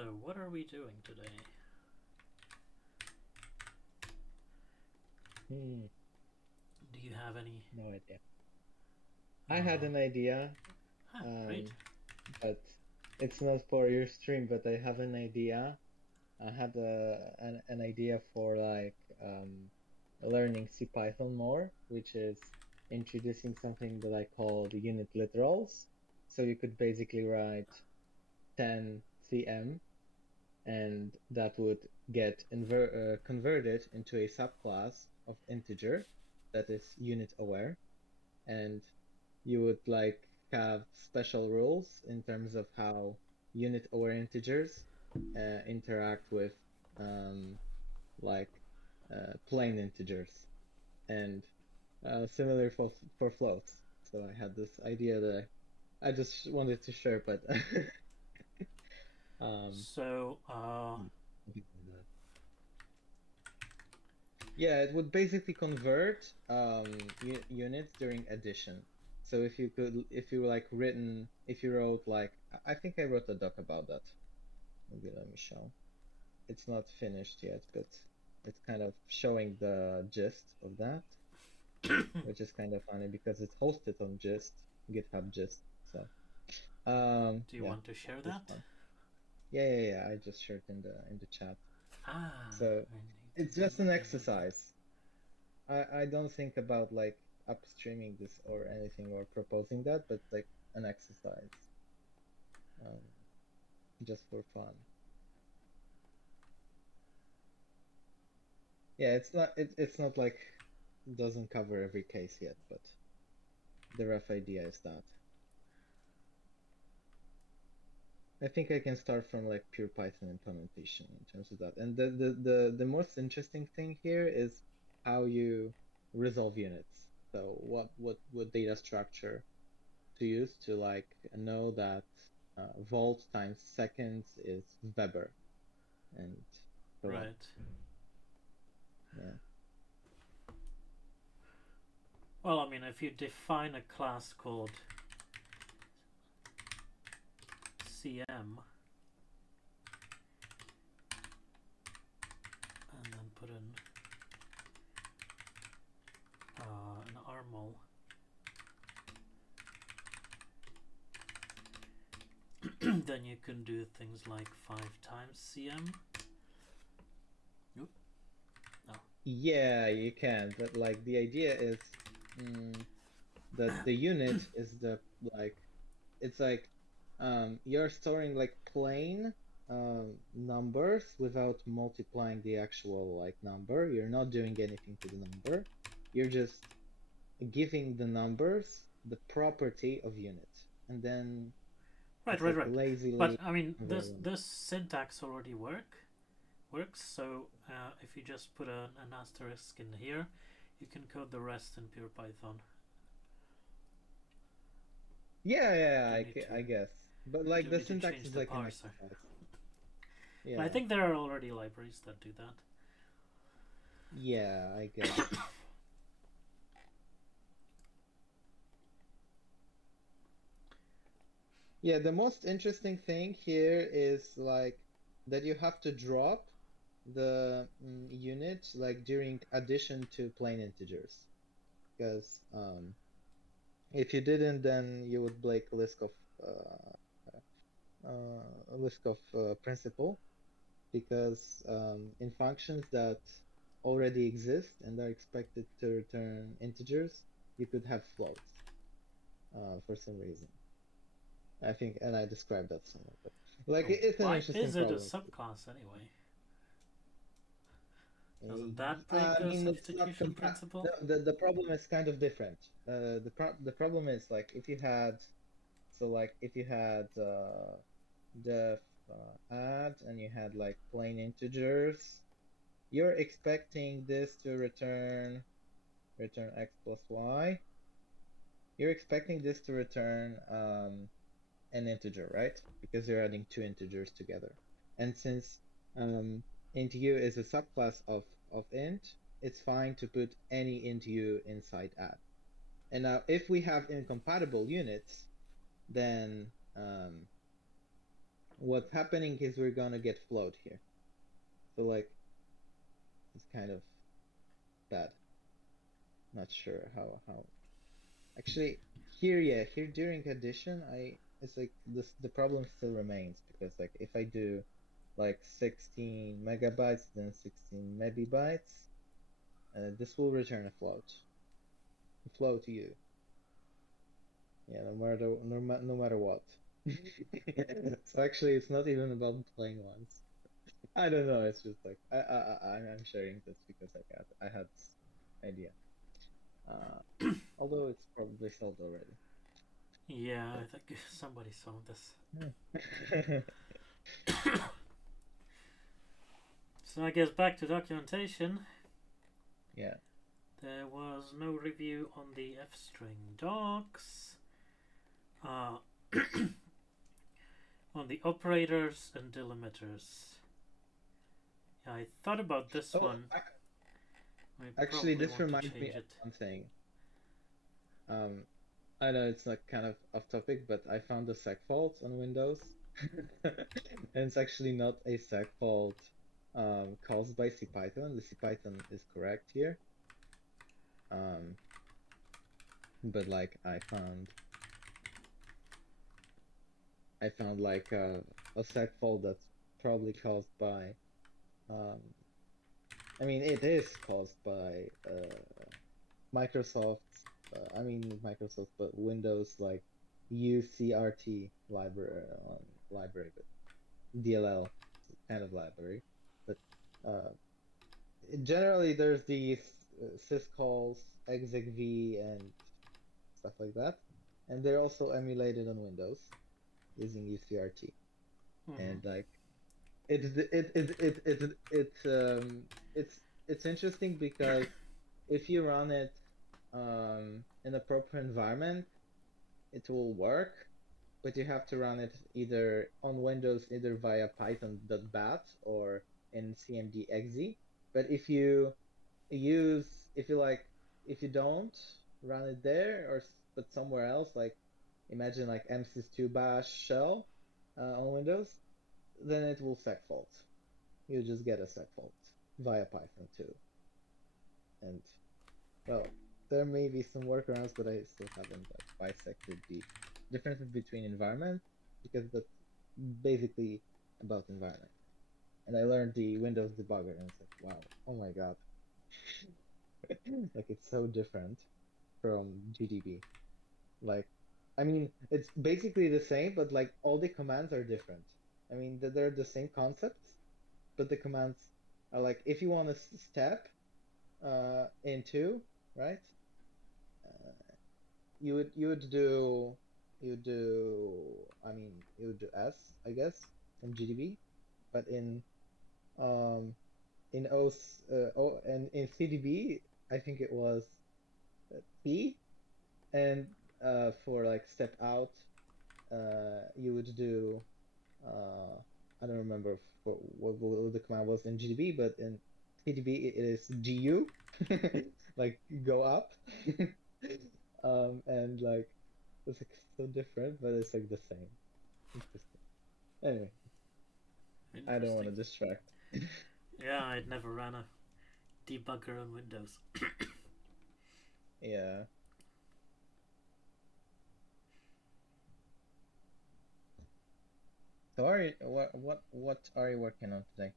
So, what are we doing today? Do you have any? No idea. I had an idea, Great. but it's not for your stream, but I have an idea. I had an idea for like learning C Python more, which is introducing something that I call the unit literals. So you could basically write 10 CM, and that would get converted into a subclass of integer that is unit aware, and you would like have special rules in terms of how unit aware integers interact with like plain integers, and similar for floats. So I had this idea that I just wanted to share, but So, yeah, it would basically convert units during addition. So if you wrote like, I think I wrote a doc about that. Maybe let me show. It's not finished yet, but it's kind of showing the gist of that, which is kind of funny because it's hosted on GitHub gist. So, do you want to share that? Yeah. I just shared in the chat. So I it's just an exercise. I don't think about like upstreaming this or anything or proposing that, but like an exercise, just for fun. Yeah, it's not like it doesn't cover every case yet, but the rough idea is that. I think I can start from like pure Python implementation in terms of that. And the most interesting thing here is how you resolve units. So what data structure to use to like know that volt times seconds is Weber, and so on. Right. Yeah. Well, I mean, if you define a class called CM and then put in an armol, then you can do things like 5 times CM. Yeah, you can, but like the idea is that the unit is the like, it's like you're storing like plain numbers without multiplying the actual like number. You're not doing anything to the number. You're just giving the numbers the property of unit, and then Right. like lazily. But I mean, this syntax already works. So if you just put an asterisk in here, you can code the rest in pure Python. Yeah, I guess. But like the syntax is like an parser. exercise. Yeah. I think there are already libraries that do that. Yeah, I guess. Yeah, the most interesting thing here is like that you have to drop the unit like during addition to plain integers, because if you didn't, then you would break a list of principle, because in functions that already exist and are expected to return integers, you could have floats for some reason. I think, and I described that somewhere. But like, it's an interesting problem. Why is it a subclass anyway? Doesn't that break the substitution principle? The problem is kind of different. The problem is like if you had def add and you had like plain integers, you're expecting this to return x plus y. You're expecting this to return an integer, right? Because you're adding two integers together. And since int u is a subclass of int, it's fine to put any int u inside add. And now if we have incompatible units, then what's happening is we're gonna get float here. So like, it's kind of bad. Not sure how. Actually, here during addition, it's like the problem still remains because like if I do like 16 megabytes then 16 megabytes, this will return a float to you. Yeah, no matter what. So actually, it's not even about playing once. I don't know. It's just like I'm sharing this because I had this idea. Although it's probably solved already. Yeah, I think somebody saw this. So I guess back to documentation. Yeah. There was no review on the F-string docs, on the operators and delimiters. Yeah, I thought about this one. Actually, this reminds me of one thing. I know it's like kind of off topic, but I found a seg fault on Windows, and it's actually not a seg fault caused by CPython. The CPython is correct here. But like I found like a seg fault that's probably caused by I mean it is caused by Microsoft's Microsoft, but Windows like UCRT library, but DLL kind of library. But generally there's these syscalls, execv, and stuff like that, and they're also emulated on Windows using UCRT. And like it's interesting because if you run it in a proper environment, it will work, but you have to run it either on Windows, either via python.bat or in cmd.exe. But if you don't run it there but somewhere else, like imagine like msys2 bash shell on Windows, then it will seg fault. You just get a seg fault via Python too. And well, there may be some workarounds, but I still haven't like bisected the differences between environments because that's basically about environment. And I learned the Windows debugger, and it's like, wow, oh my god, like it's so different from GDB. Like, I mean, it's basically the same, but like all the commands are different. I mean, they're the same concepts, but the commands are like, if you want to step into, right? You would do S, I guess, from GDB, but in and in CDB, I think it was P, and for like step out, you would do I don't remember what the command was in GDB, but in CDB it is GU, like go up. And like it's like so different, but it's like the same. Interesting. Anyway, I don't want to distract. Yeah, I'd never ran a debugger on Windows. Yeah. So what are you working on today?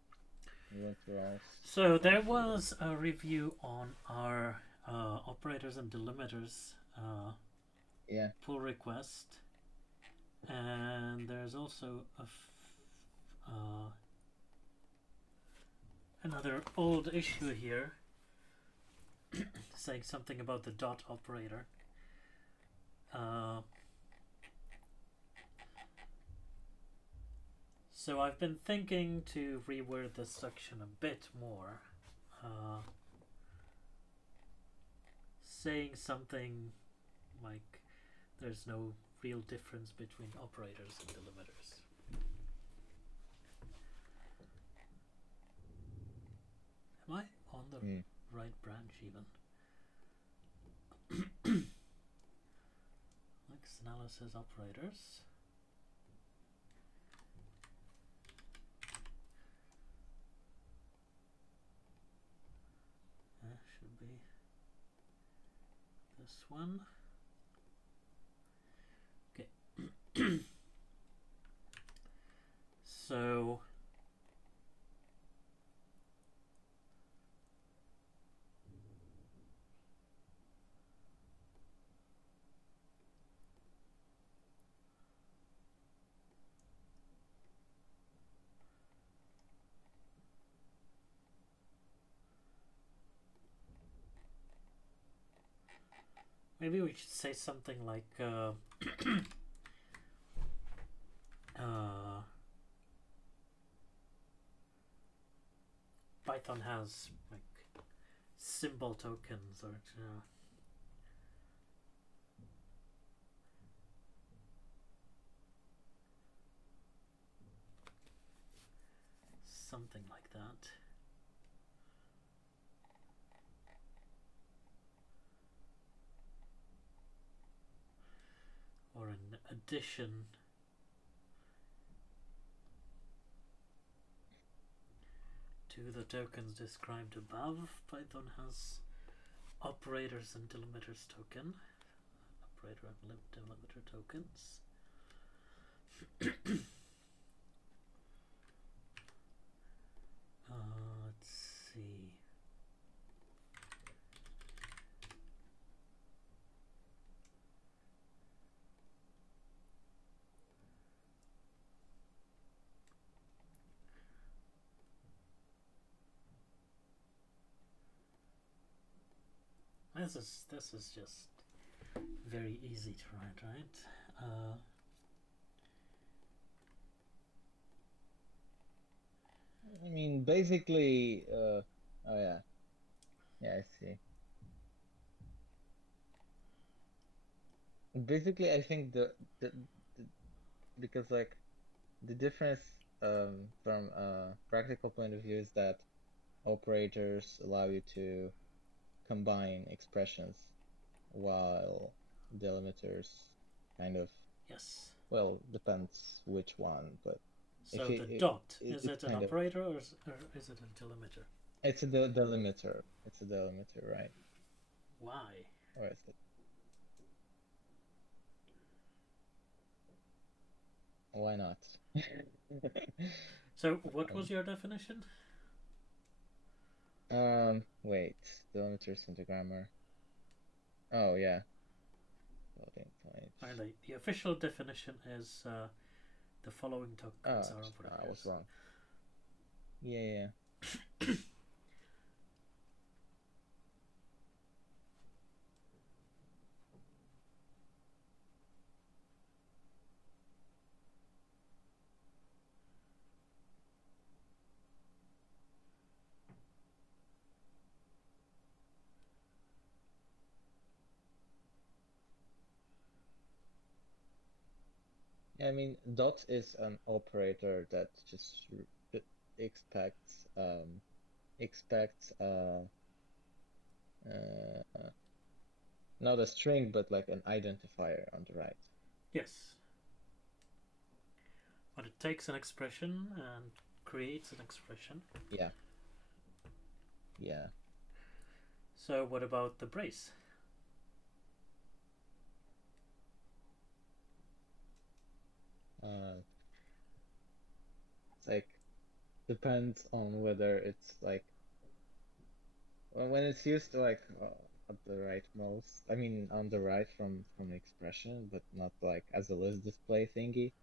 You went through all. So there was a review on our operators and delimiters pull request, and there's also another old issue here saying something about the dot operator. So I've been thinking to reword this section a bit more, saying something like there's no real difference between operators and delimiters. Am I on the right branch even? Like analysis operators. this one. Okay. So maybe we should say something like Python has like symbol tokens or something like that. Or an addition to the tokens described above. Python has operators and delimiters token. Operator and delimiter tokens. Let's see. This is just very easy to write, right? I mean, basically, oh yeah, yeah, I see. Basically, I think the because like the difference from a practical point of view is that operators allow you to combine expressions, while delimiters kind of, Yes. well, depends which one, but So the dot, is it an kind of, operator or is it a delimiter? it's a delimiter. It's a delimiter, right? Why? Or is it? Why not? So what was your definition? Wait, delimiter centigrammar. Oh yeah. Finally, the official definition is the following tokens are operators. I was wrong. Yeah. I mean, dot is an operator that just expects not a string, but like an identifier on the right. Yes. But it takes an expression and creates an expression. Yeah. So what about the brace? It's like depends on whether it's like when it's used like at the right most. I mean, on the right from the expression, but not like as a list display thingy,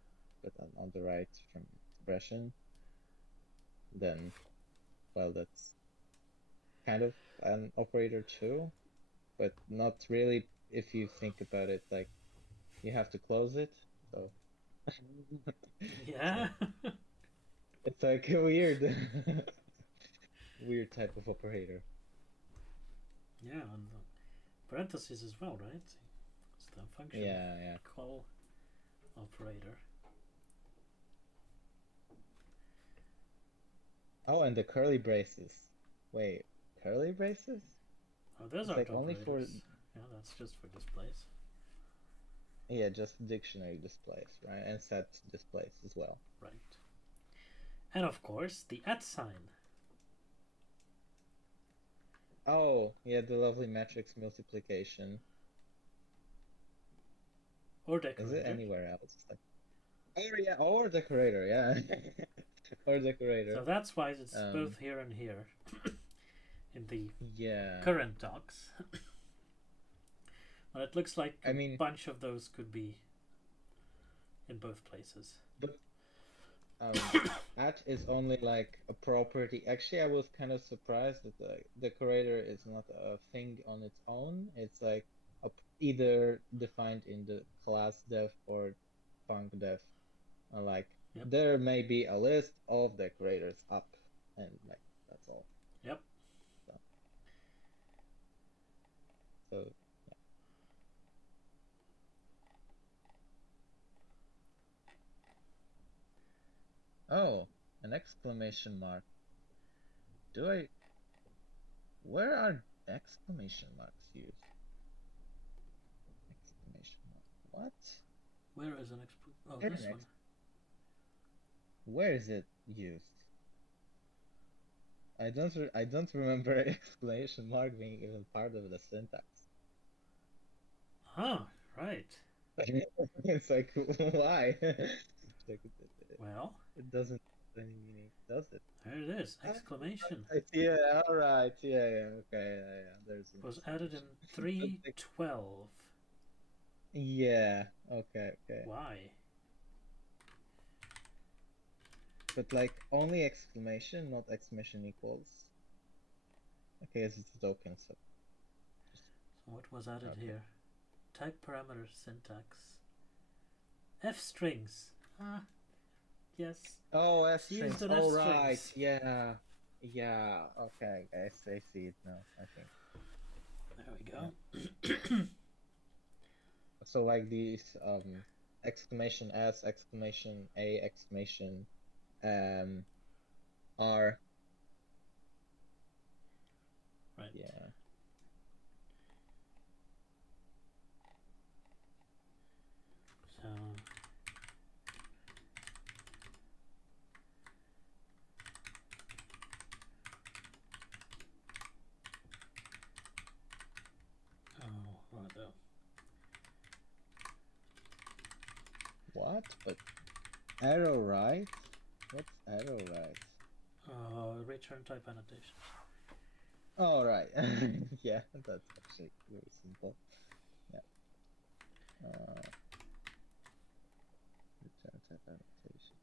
but on the right from expression. Then, well, that's kind of an operator too, but not really if you think about it. Like you have to close it, so Yeah. it's like a weird weird type of operator. Yeah, and parentheses as well, right? It's the function Yeah. call operator. Oh, and the curly braces. Wait, curly braces? Oh, those It's aren't like only for, operators. Yeah, that's just for displays. yeah, just dictionary displays, right? And set displays as well. Right. And of course, the @ sign. Oh, yeah, the lovely matrix multiplication. Or Is it decorator. anywhere else? Like, oh yeah, or decorator, yeah. Or decorator. So that's why it's both here and here in the Yeah. current docs. But it looks like I mean, bunch of those could be in both places. but at is only like a property. Actually, I was kind of surprised that the decorator is not a thing on its own. It's like either defined in the class def or func def. Like Yep. there may be a list of decorators up, and like that's all. Yep. So yeah. Oh, an exclamation mark. Where are exclamation marks used? Exclamation mark. What? Where is an oh, this one. Where is it used? I don't remember exclamation mark being even part of the syntax. Ah, right. It's like, why? Well, it doesn't have any meaning, does it? There it is, exclamation. Yeah, all right, yeah, okay, yeah. There's. It was added in 3.12. Yeah, okay. Why? But like only exclamation, not exclamation equals. Okay, it's a token, so. So what was added here? Type parameter syntax. F strings. Ah, yes. Oh, F strings. All right. strings. Yeah. Yeah. Okay. I see it now. I think. There we go. Yeah. So like these exclamation S, exclamation A, exclamation R. Right. Yeah. So What? But arrow right? What's arrow right? Return type annotation. Oh, right. Yeah, that's actually very simple. Yeah. Return type annotation.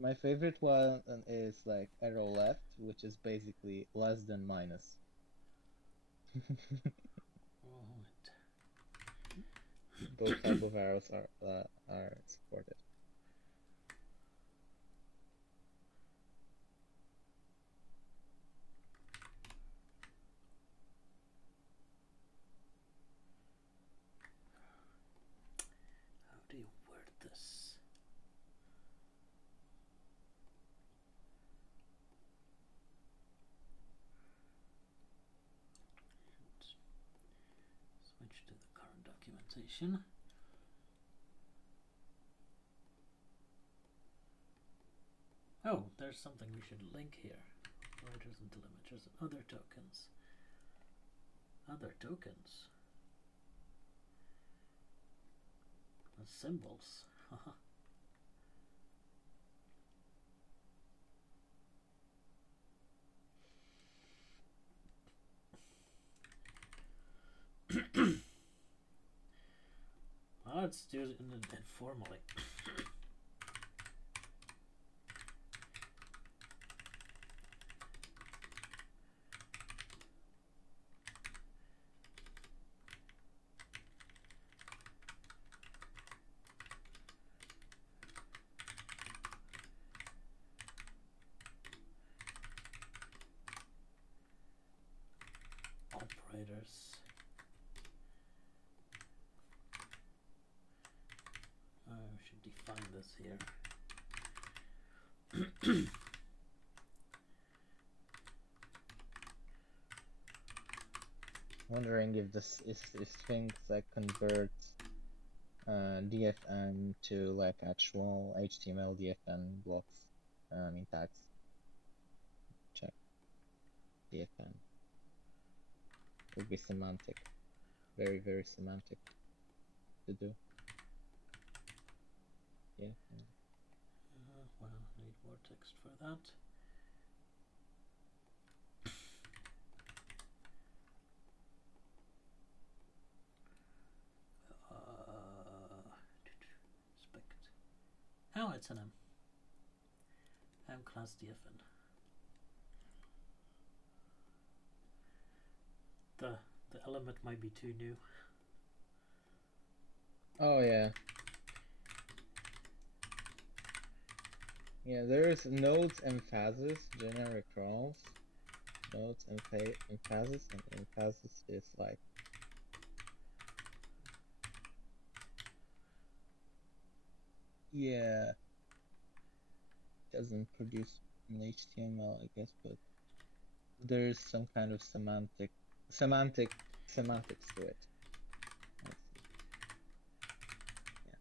My favorite one is like arrow left, which is basically less than minus. Both type of arrows are supported. How do you word this? Switch to the current documentation. Oh, there's something we should link here. Operators and delimiters and other tokens. Other tokens. The symbols. Let's do it informally. Operators. I should define this here. Wondering if this is things like convert DFN to like actual HTML DFN blocks. I mean tags. Check. DFN. Would be semantic. Very, very semantic to do. Yeah. Well, I need more text for that. Spect. Oh, it's an M class DFN. The element might be too new. Oh yeah. Yeah, there's nodes emphasis, generic roles. Nodes emphasis, and emphasis is like yeah, doesn't produce an HTML, I guess, but there's some kind of semantics to it. Let's see. Yeah.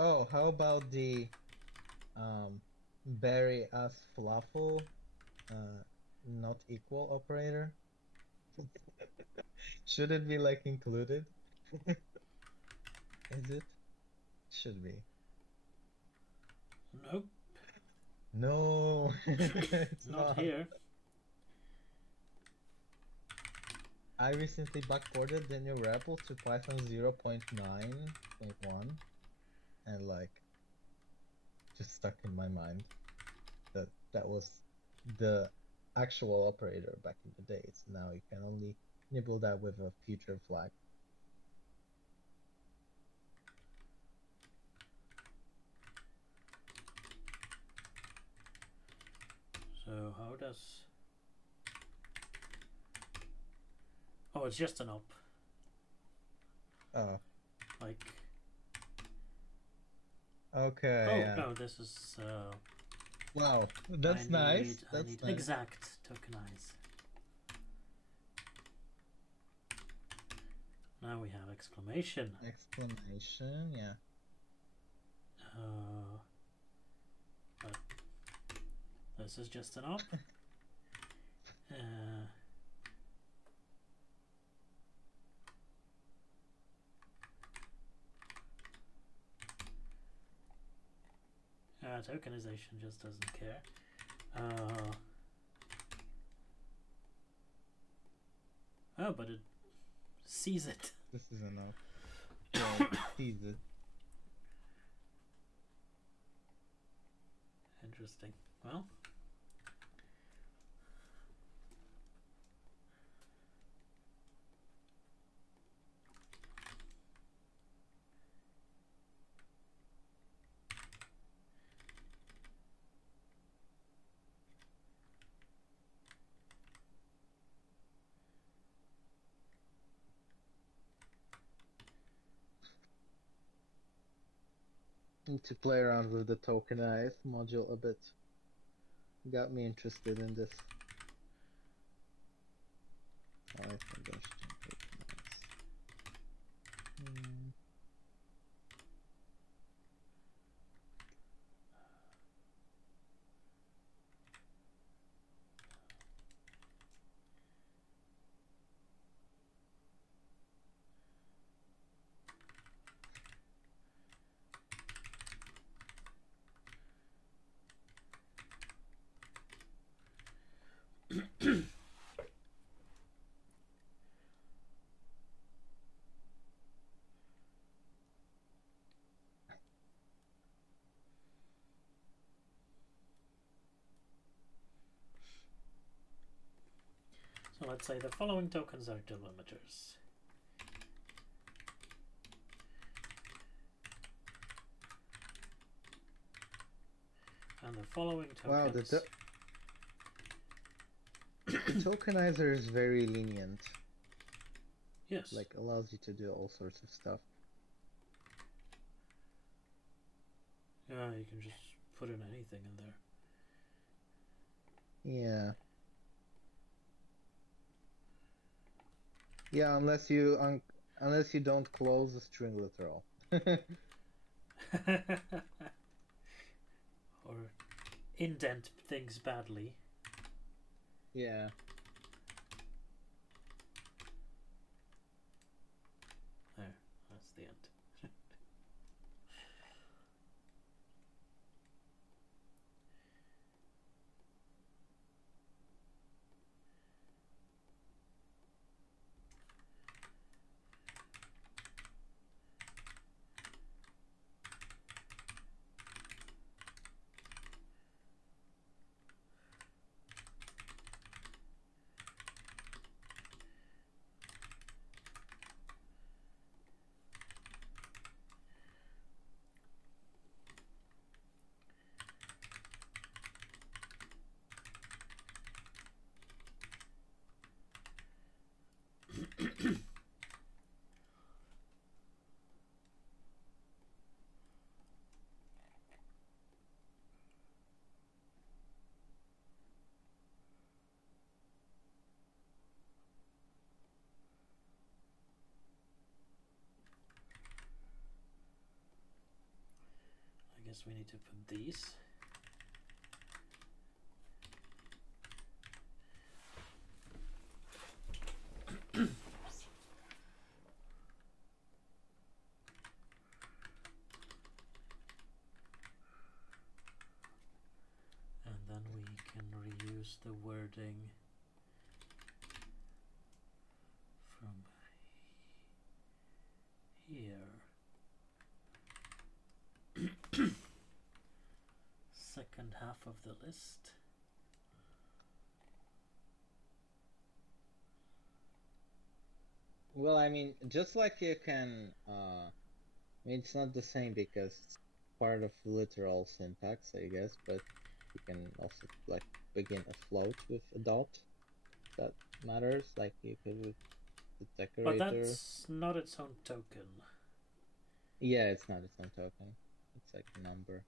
Oh, how about the Barry as falafel not equal operator? Should it be like included? Is it? Should be. Nope. No, it's Not not. here. I recently backported the new REPL to Python 0.9.1 and like just stuck in my mind that that was the actual operator back in the days. Now you can only nibble that with a future flag. So how does... Oh, it's just an op. Oh. Like... Okay. Oh, yeah. no, this is... Wow, that's nice. I need nice. exact tokenize. Now we have exclamation. Exclamation, yeah. But this is just an op. Tokenization just doesn't care. Oh, but it sees it. This is enough. Yeah, it sees it. Interesting. Well. Need to play around with the tokenize module a bit. Got me interested in this. Python tokenize. So let's say the following tokens are delimiters. And the following Wow, tokens. The tokenizer is very lenient. Yes. Like, allows you to do all sorts of stuff. Yeah, you can just put in anything in there. Yeah. Yeah, unless you don't close the string literal. Or indent things badly. Yeah. There, that's the end. I guess we need to put these. And then we can reuse the wording from here. Second half of the list. Well, I mean, just like you can, I mean, it's not the same because it's part of literal syntax, I guess, but you can also, like, begin a float with a dot. That matters, like you could with the decorator. But that's not its own token. Yeah, it's not its own token. It's like a number.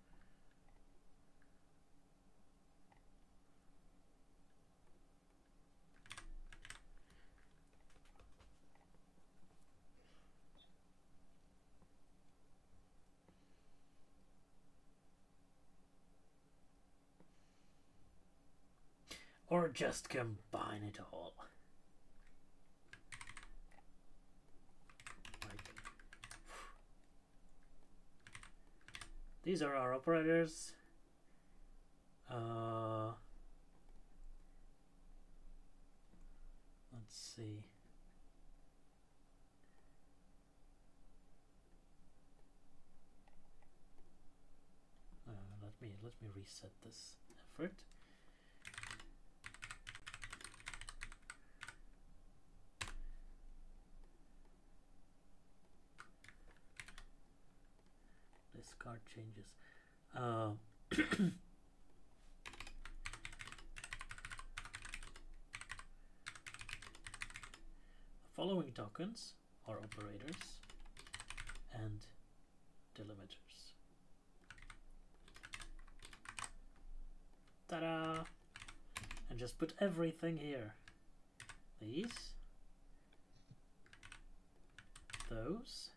Or just combine it all. Like, these are our operators. Let's see. Let me reset this effort. Discard changes. The following tokens are operators and delimiters. Ta-da! And just put everything here. These. Those.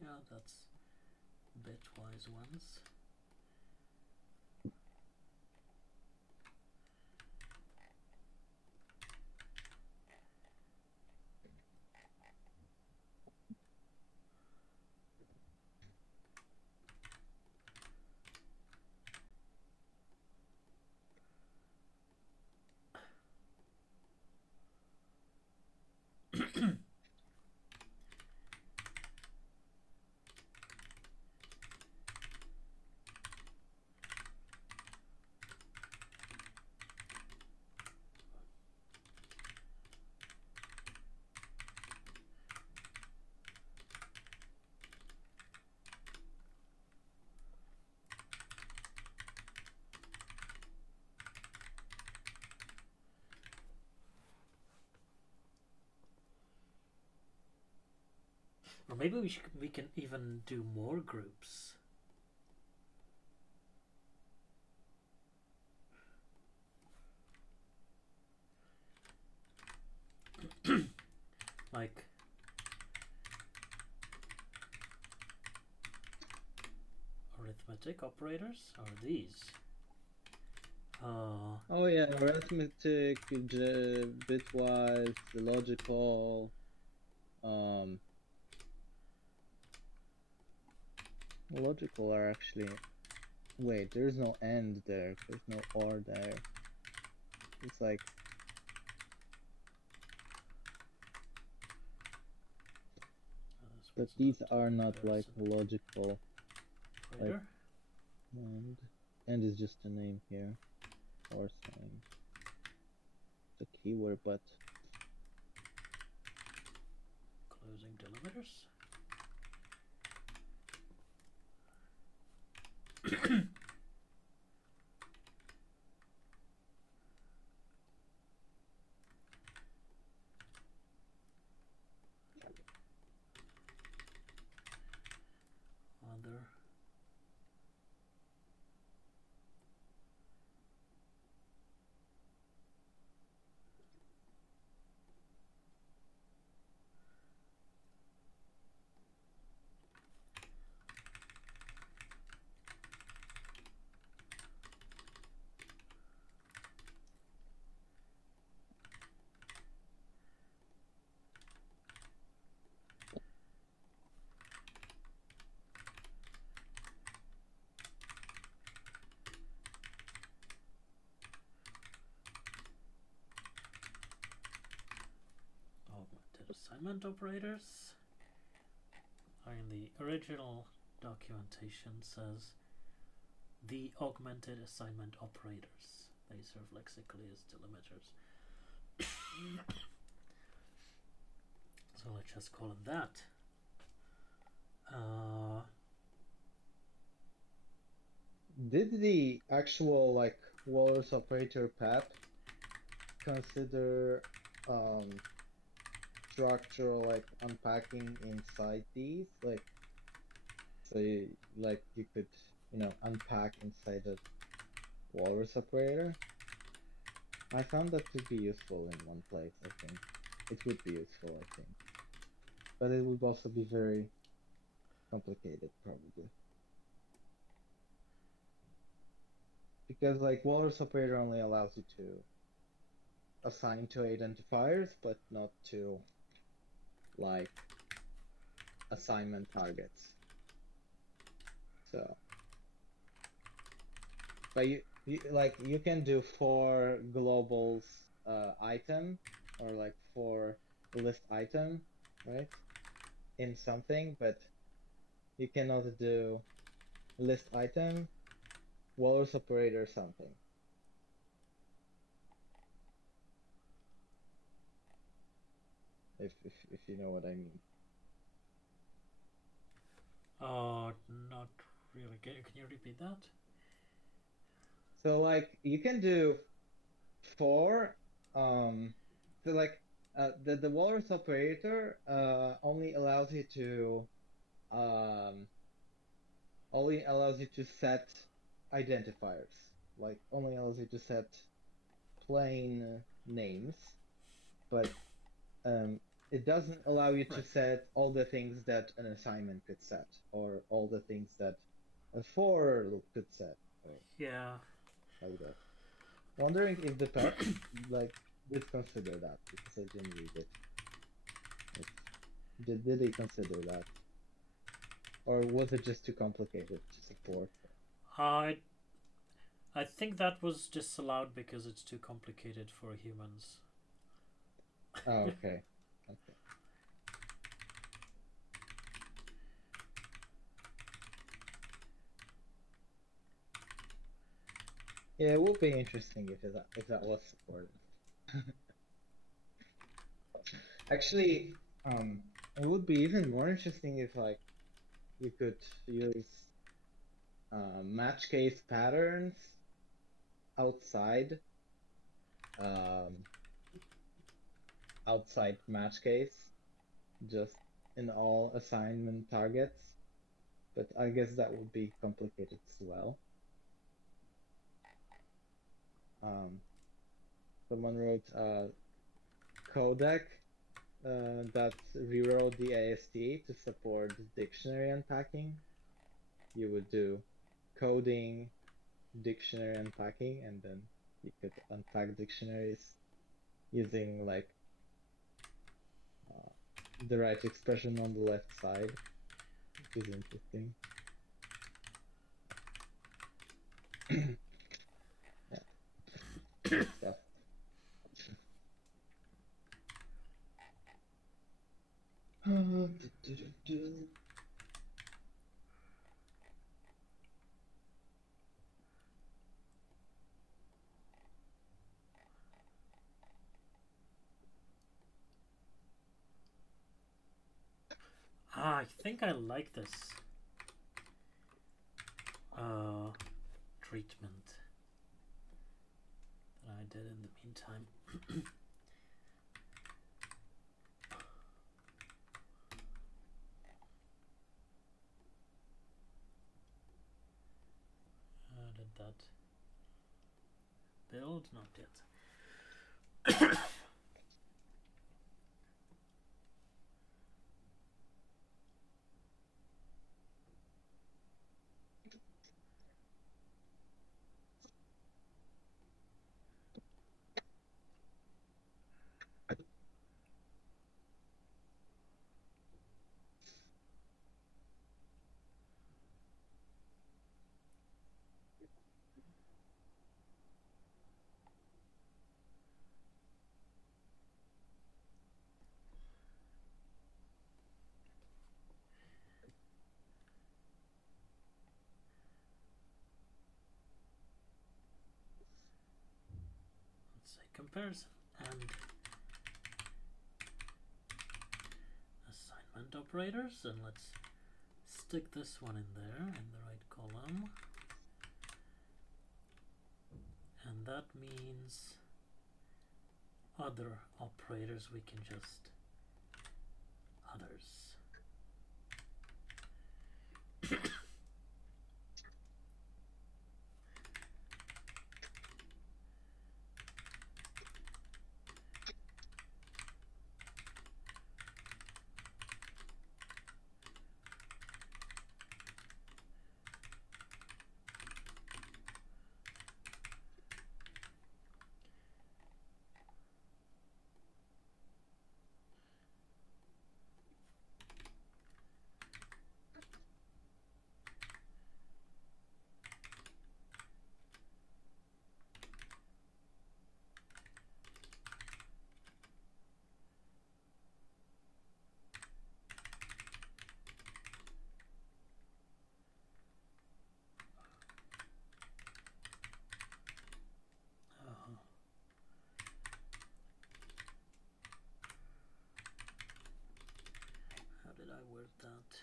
Yeah, that's bitwise ones. Or maybe we can even do more groups. Like arithmetic operators are these. Oh yeah, arithmetic, bitwise, logical. Logical are actually. Wait, there's no and there. There's no or there. It's like. But these are not like logical. Operator. Like, and is just a name here, or sign. It's a keyword, but. Closing delimiters. Other. Augmented assignment operators. In the original documentation says the augmented assignment operators. They serve lexically as delimiters. So let's just call it that. Did the actual like Walrus operator path consider structural like unpacking inside these? Like, so you could unpack inside a Walrus operator? I found that to be useful in one place. I think it would be useful. I think, but it would also be very complicated, probably. Because like Walrus operator only allows you to assign to identifiers, but not to like assignment targets. So, but you can do for globals item or like for list item, right? In something, but you cannot do list item Walrus operator something. If you know what I mean. Not really. Can you repeat that? So like you can do for so like the Walrus operator only allows you to set identifiers. Like only allows you to set plain names, but it doesn't allow you to set all the things that an assignment could set, or all the things that a for could set. Right? Yeah. Like that. Wondering if the path like did consider that, because I didn't read it. Did they consider that, or was it just too complicated to support? I think that was disallowed because it's too complicated for humans. Oh, okay. Okay. Yeah, it would be interesting if that was supported. Actually, it would be even more interesting if like you could use match case patterns outside outside match case, just in all assignment targets, but I guess that would be complicated as well. Someone wrote codec that rewrote the AST to support dictionary unpacking. You would do coding, dictionary unpacking, and then you could unpack dictionaries using like the right expression on the left side, which is interesting. Yeah, good stuff. I think I like this treatment that I did in the meantime. Did that build? Not yet. Let's say comparison and assignment operators, and let's stick this one in there in the right column, and that means other operators we can just others. How did I word that?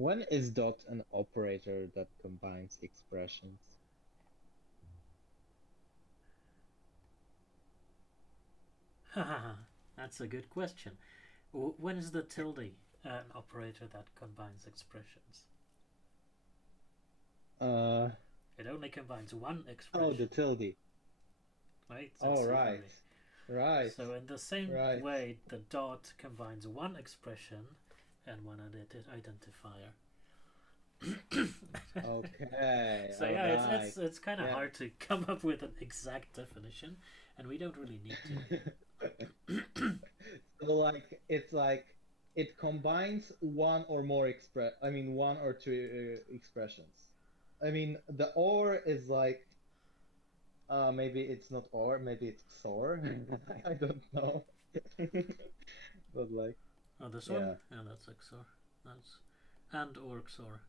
When is dot an operator that combines expressions? That's a good question. When is the tilde an operator that combines expressions? It only combines one expression. Oh, the tilde. Right? Oh, right. Right. So in the same Right. way, the dot combines one expression and one identifier. Okay. So all yeah, right. it's kind of Yeah. hard to come up with an exact definition, and we don't really need to. So like it's like it combines one or more one or two expressions. I mean the or is like maybe it's not or, maybe it's XOR. I don't know. But like Oh, this one? yeah. Yeah, that's XOR. That's and or XOR.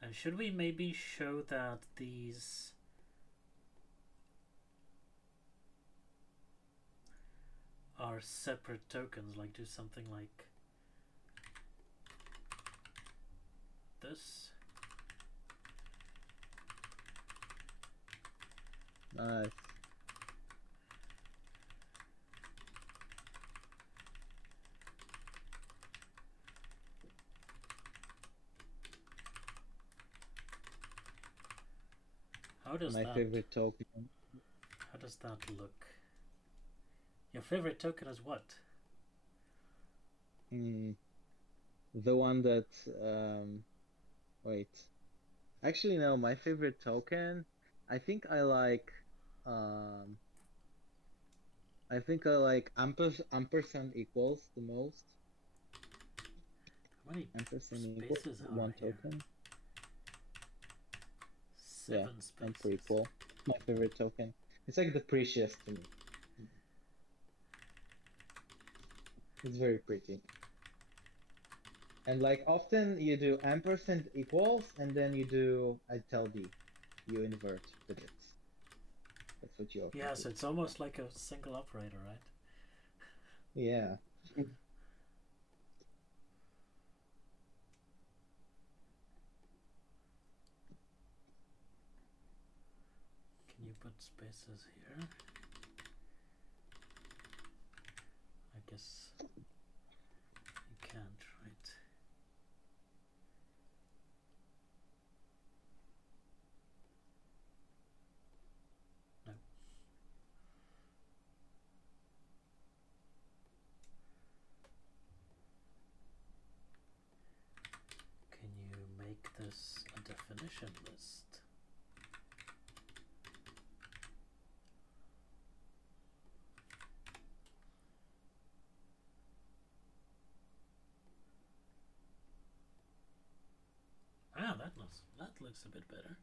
And should we maybe show that these are separate tokens? Like do something like this. Nice. How does My that? favorite token. How does that look? Your favorite token is what? The one that wait. Actually no, my favorite token, I think I like ampersand equals the most. How many Ampersand spaces equals are one here? token. 7 spaces. Amper equal. My favorite token. It's like the prettiest to me. It's very pretty. And like often you do ampersand equals and then you do tilde. You invert digits. That's what you often Yes, do. it's almost like a single operator, right? Yeah. Can you put spaces here? I guess you can't, right? No. Can you make this a definition list? Ah, that looks a bit better.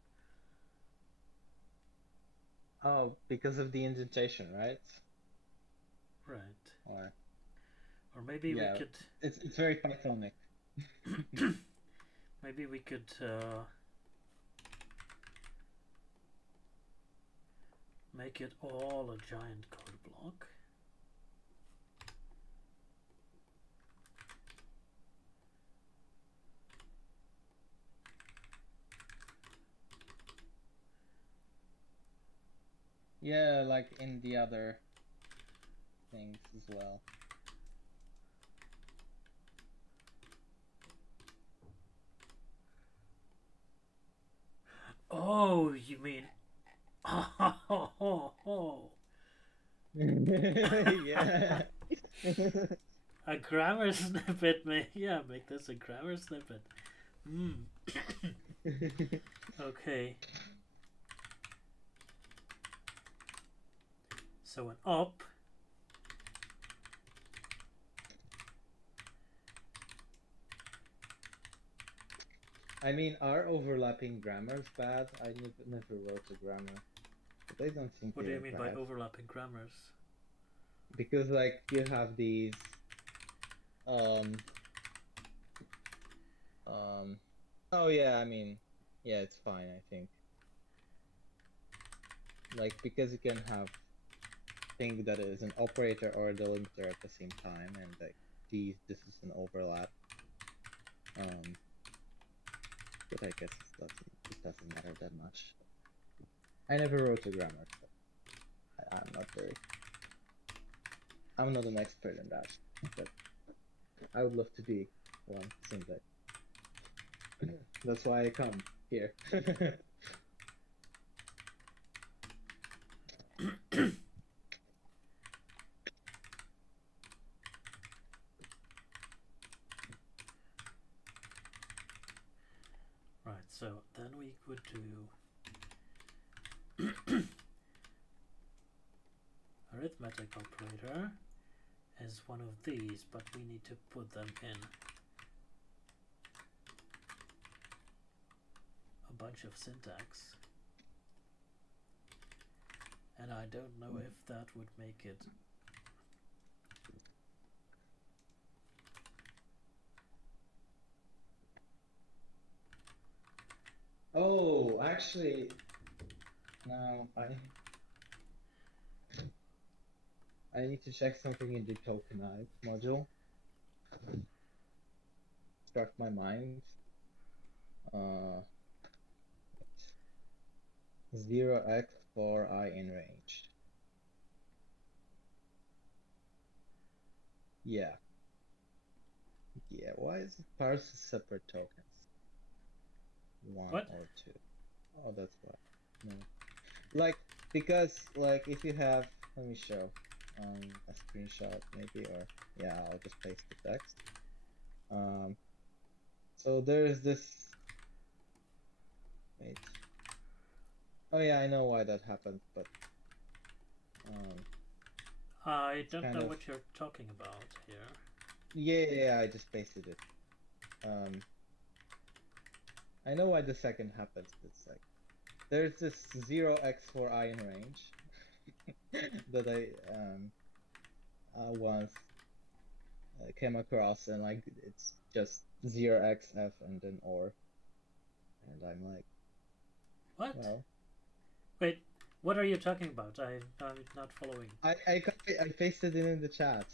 Oh, because of the indentation, right? Right. Or maybe we could. It's very Pythonic. Maybe we could make it all a giant code block. Yeah, like in the other things as well. Oh, you mean? Yeah. A grammar snippet, make this a grammar snippet. Okay. So an op I mean, are overlapping grammars bad? I never wrote a grammar, but I don't think What they do you are mean by bad. overlapping grammars? Because like you have these oh yeah, I mean, yeah, it's fine, I think. Like because you can have thing that is an operator or a delimiter at the same time, and like these, this is an overlap. But I guess it doesn't matter that much. I never wrote a grammar, so I'm not an expert in that, but I would love to be one someday. That's why I come here. Right, so then we could do arithmetic operator as one of these, but we need to put them in a bunch of syntax. And I don't know if that would make it. Oh, actually, now I need to check something in the tokenize module. Struck my mind. 0x for I in range. Yeah. Yeah, why is it parse separate tokens? One What? or two. Oh, that's why. No. Like, because, like, if you have, let me show a screenshot maybe, or, yeah, I'll just paste the text. So there's this, wait. Oh yeah, I know why that happened, but, I don't know what you're talking about here. Yeah, I just pasted it. I know why the second happens. It's like there's this 0x for I in range that I once came across, and like it's just 0xf and then or, and I'm like, What? well, Wait, what are you talking about? I'm not following. I pasted it in the chat.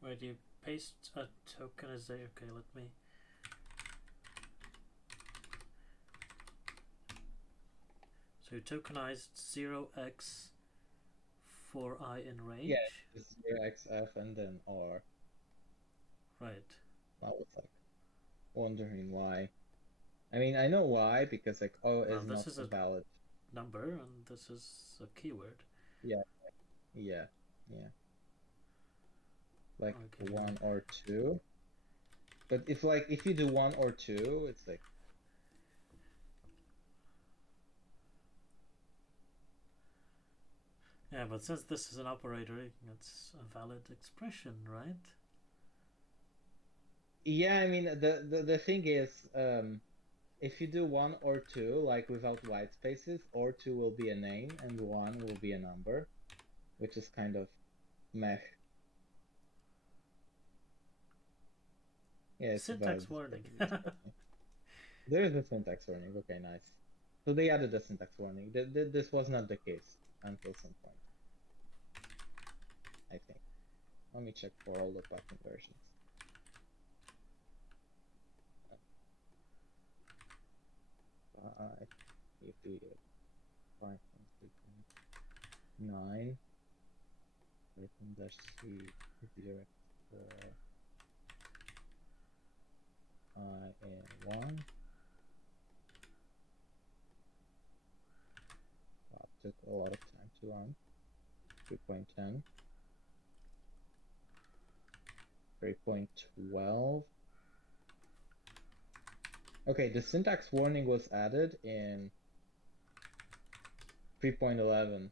Where do you paste a tokenization? Okay, let me. So you tokenized 0x for I in range? Yeah, 0xf and then or. Right. I was like wondering why. I mean, I know why, because like O is not a valid number, and this is a keyword. Yeah. Like okay. 1 or 2. But if you do 1 or 2, it's like. Yeah, but since this is an operator, it's a valid expression, right? Yeah, I mean the thing is, if you do 1 or 2, like without white spaces, or 2 will be a name and 1 will be a number, which is kind of meh. Yeah, it's syntax warning. There is a syntax warning. Okay, nice. So they added a syntax warning. This was not the case until some point, I think. Let me check for all the Python versions. If we get Python 3.9, Python -c 0 for I and 1. Wow, took a lot of time to run. 3.10. 3.12. Okay, the syntax warning was added in 3.11.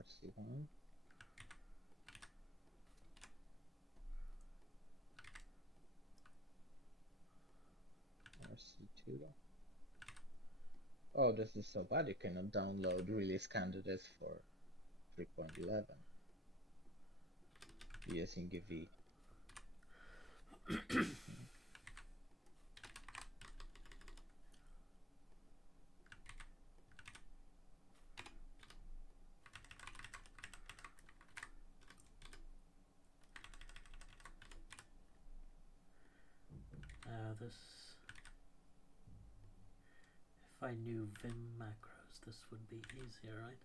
RC1. RC2. Oh, this is so bad you cannot download release candidates for 3.11 using UV. This, if I knew Vim macros, this would be easier, right?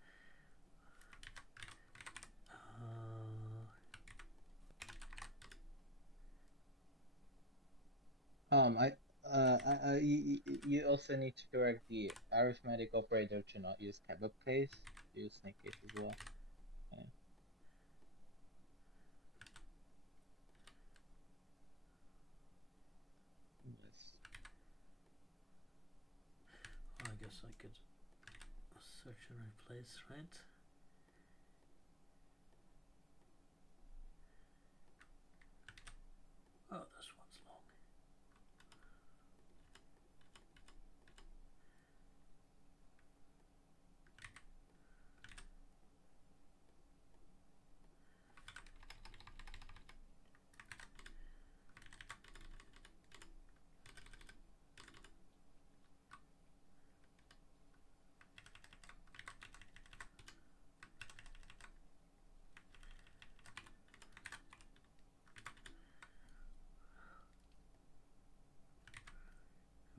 You also need to correct the arithmetic operator to not use kebab case, use snake case as well. Okay. Yes. I guess I could search and replace, right? Oh, this one's long.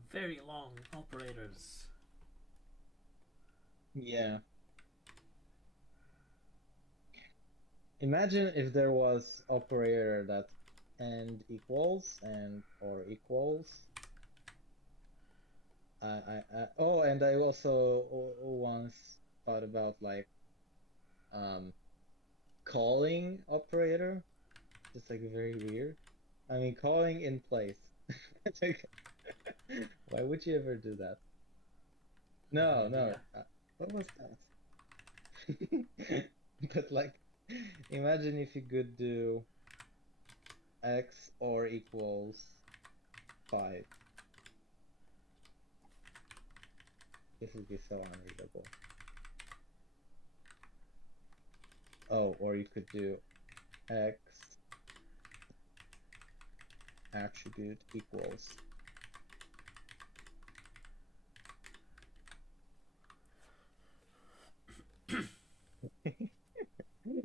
Very long operators. Yeah. Imagine if there was operator that and equals and or equals. Oh, and I also once thought about like calling operator. Just like very weird. I mean, calling in place. Like, why would you ever do that? No, no. What was that? But like, imagine if you could do x or equals 5. This would be so unreadable. Oh, or you could do x attribute equals.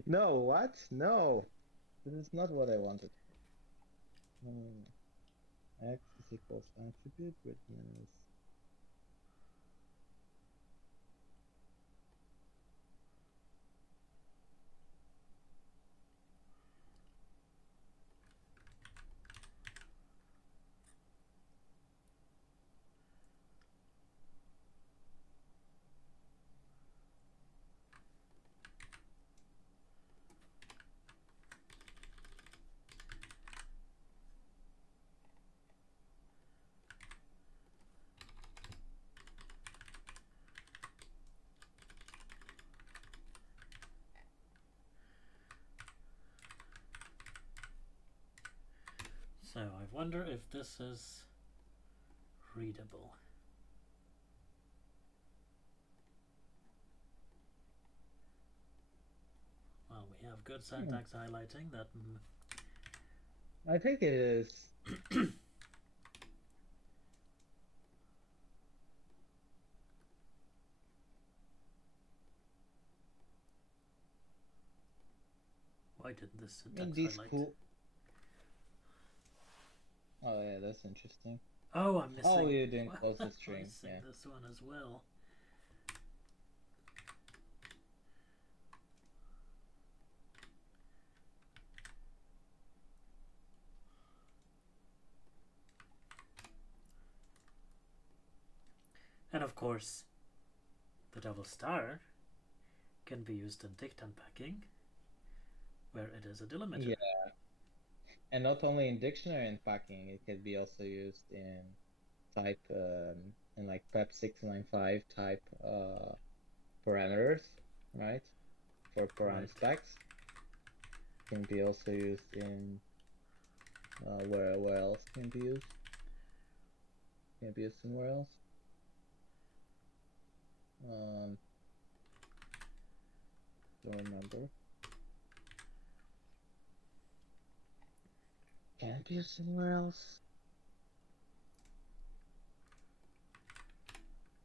No, what? No. This is not what I wanted. X is equals attribute written as So I wonder if this is readable. Well, we have good syntax highlighting that. I think it is. Why didn't this syntax highlight? Oh yeah, that's interesting. Oh, I'm missing. Oh, you didn't close the string. I'm missing this one as well. And of course, the double star can be used in dict unpacking, where it is a delimiter. Yeah. And not only in dictionary unpacking, it can be also used in type, in like PEP 695 type parameters, right? For param specs. Can be also used in, where else can be used? Can be used somewhere else? Don't remember. Can it be anywhere else?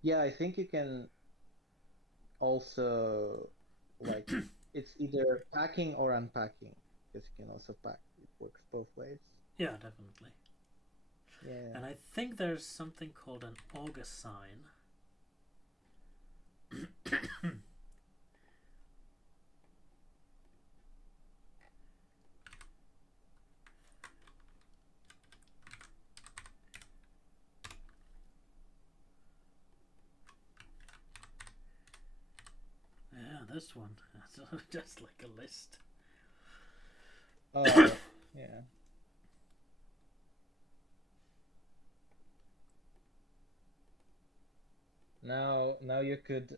Yeah, I think you can also, like, it's either packing or unpacking, because you can also pack. It works both ways. Yeah, definitely. Yeah. And I think there's something called an August sign. Yeah, this one. Just like a list. Oh, yeah. Now you could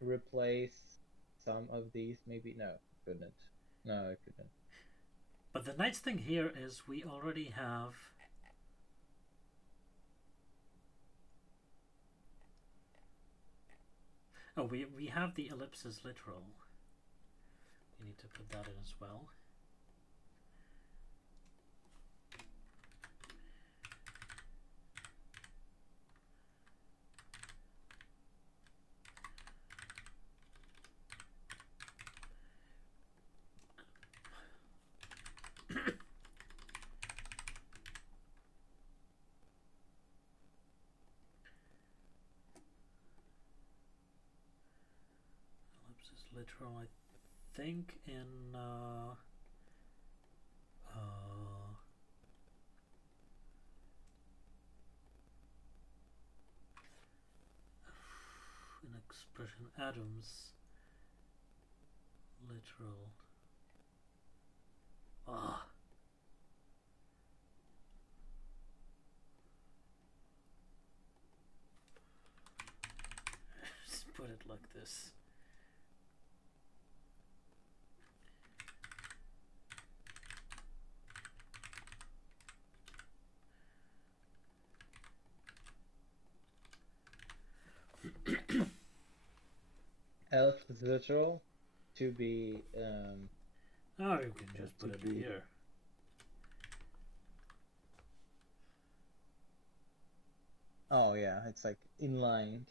replace some of these. Maybe no, couldn't. No, I couldn't. But the nice thing here is we already have. Oh, we have the ellipsis literal. We need to put that in as well. Ellipsis literal, I think in expression atoms literal. Ah. Just put it like this. Elf is literal to be Oh, you can just put it here. Oh yeah, it's like inlined.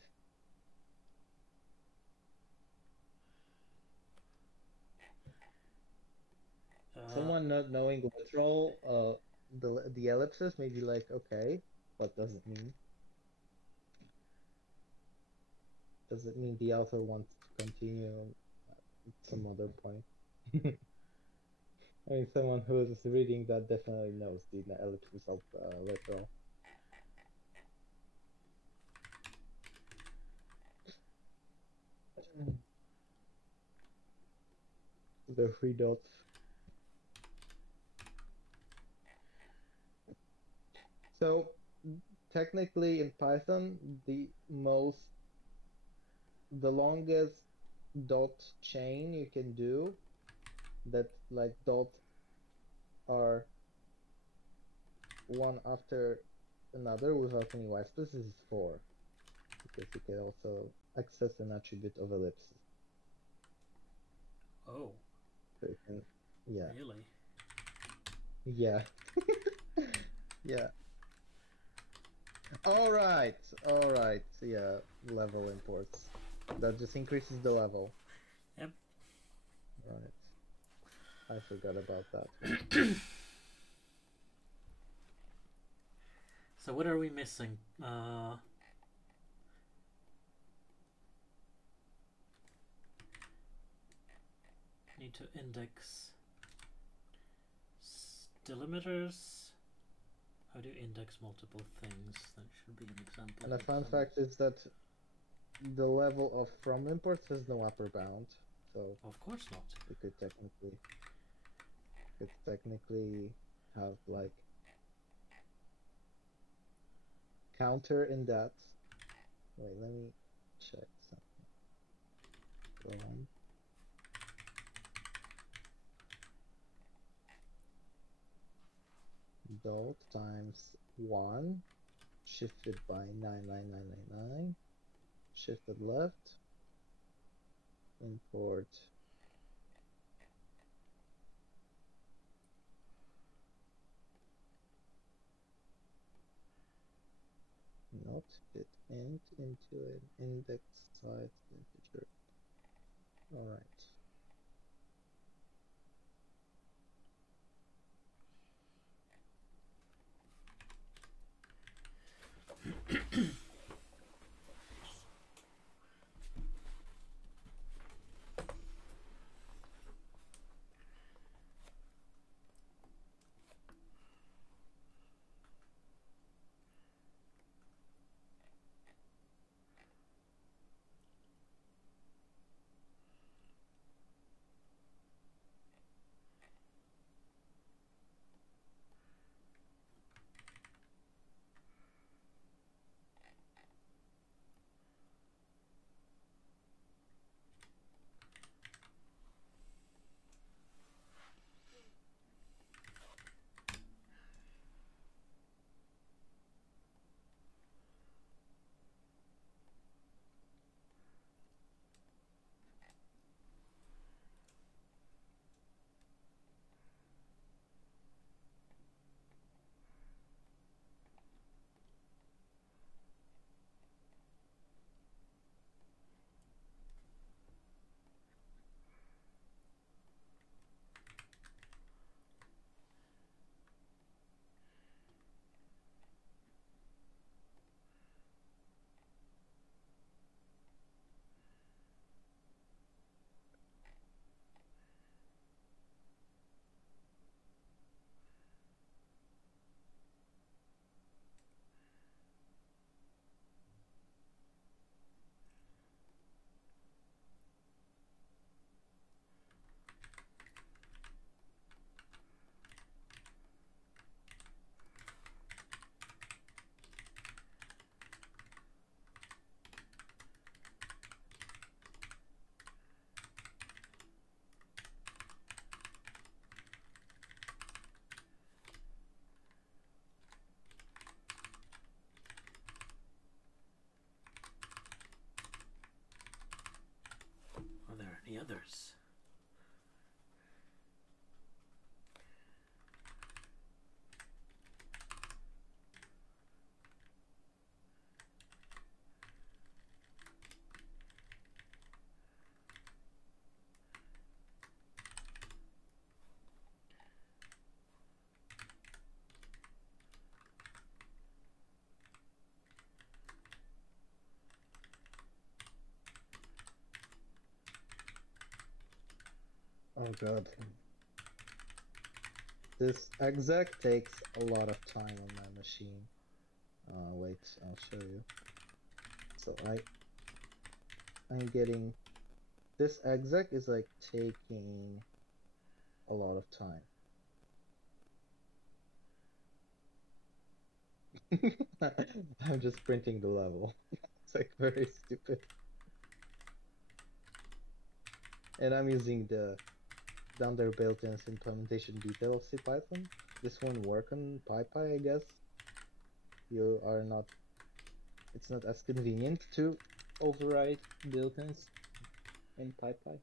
Someone not knowing literal, the ellipsis may be like, okay, what does it mean? Does it mean the author wants to continue at some other point? I mean, someone who is reading that definitely knows the ellipsis of literal. The three dots. So technically in Python, the longest dot chain you can do that like dots are one after another without any white space is 4, because you can also access an attribute of ellipsis. Oh. So you can, yeah. Really? Yeah. Yeah. All right. Yeah, level imports. That just increases the level. Yep. Right. I forgot about that. So what are we missing? Need to index delimiters. How do you index multiple things? That should be an example. And a fun fact is that the level of from imports has no upper bound, so of course not. You could technically have like counter in that. Wait, let me check something. Go on. Dot times 1 shifted by 99999 shifted left import not fit int into an index size integer. All right. Are there any others? Oh god. This exec takes a lot of time on my machine. Wait, I'll show you. So I'm getting this exec is like taking a lot of time. I'm just printing the level. It's like very stupid. And I'm using the down there built-in implementation detail of CPython. This won't work on PyPy, I guess. You are not. It's not as convenient to override built-ins in PyPy.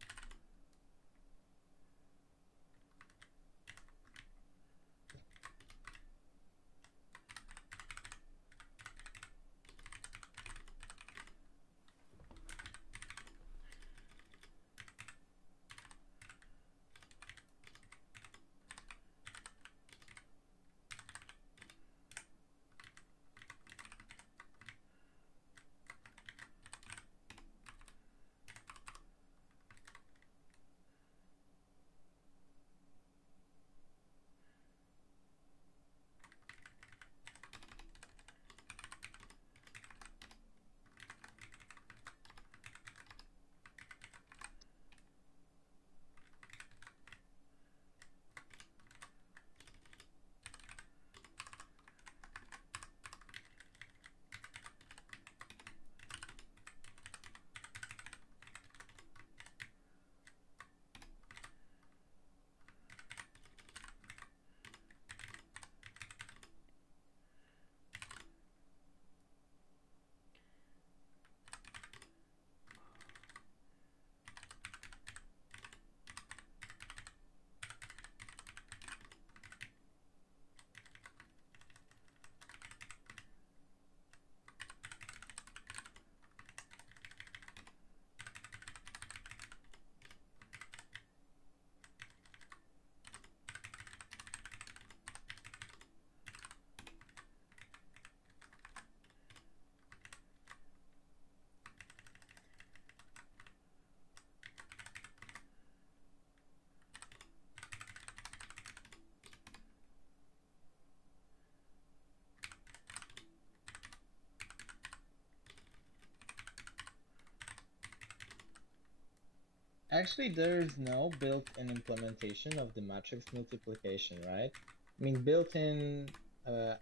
Actually, there's no built-in implementation of the matrix multiplication, right? I mean, built-in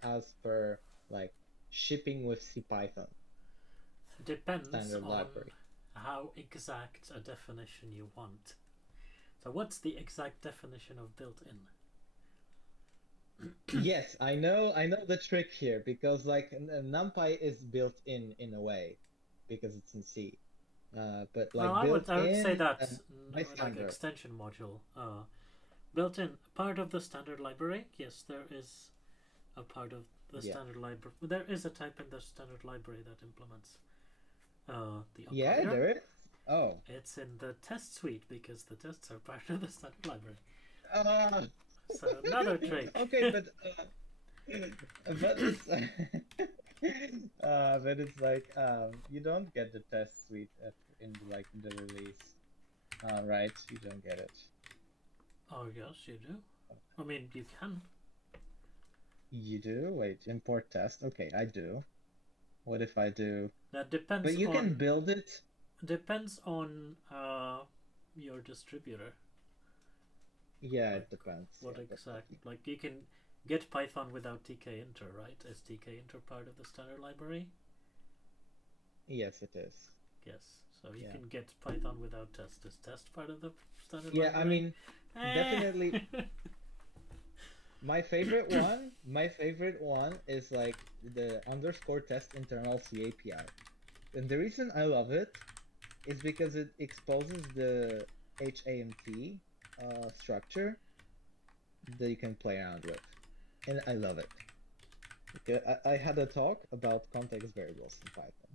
as per like shipping with CPython Depends standard on library. how exact a definition you want. So what's the exact definition of built-in? Yes, I know the trick here because like NumPy is built in a way because it's in C. But Well, like I would say built-in that my like standard. extension module, built-in part of the standard library. Yes, there is a part of the Yeah. standard library. There is a type in the standard library that implements the Yeah, operator. there is. Oh. It's in the test suite because the tests are part of the standard library. Uh, So another trick. okay, but it's but it's like you don't get the test suite in the release, right? You don't get it. Oh yes, you do. I mean, you can. You do? Wait, import test. Okay, I do. What if I do? That depends. But you on, can build it. Depends on your distributor. Yeah, Like, it depends. What Yeah, exact? Like you can get Python without tkinter, right? Is tkinter part of the standard library? Yes, it is. Yes. So you Yeah. can get Python without test. Is test part of the standard Yeah, library? I mean, definitely. My favorite one is like the underscore test internal C API. And the reason I love it is because it exposes the HAMT structure that you can play around with. And I love it. Okay, I had a talk about context variables in Python.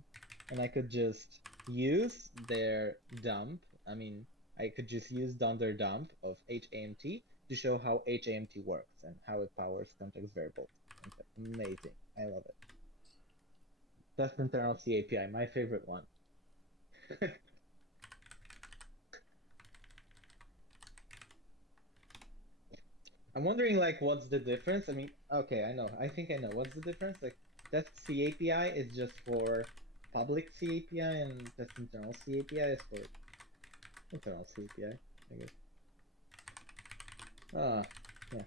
And I could just use their dump. I mean, I could just use their dump of HAMT to show how HAMT works and how it powers context variables. Amazing. I love it. Test internal C API, my favorite one. I'm wondering, like, what's the difference? I mean, okay, I know. I think I know. What's the difference? Like, test C API is just for public C API, and test internal C API is for internal C API, I guess. Yeah.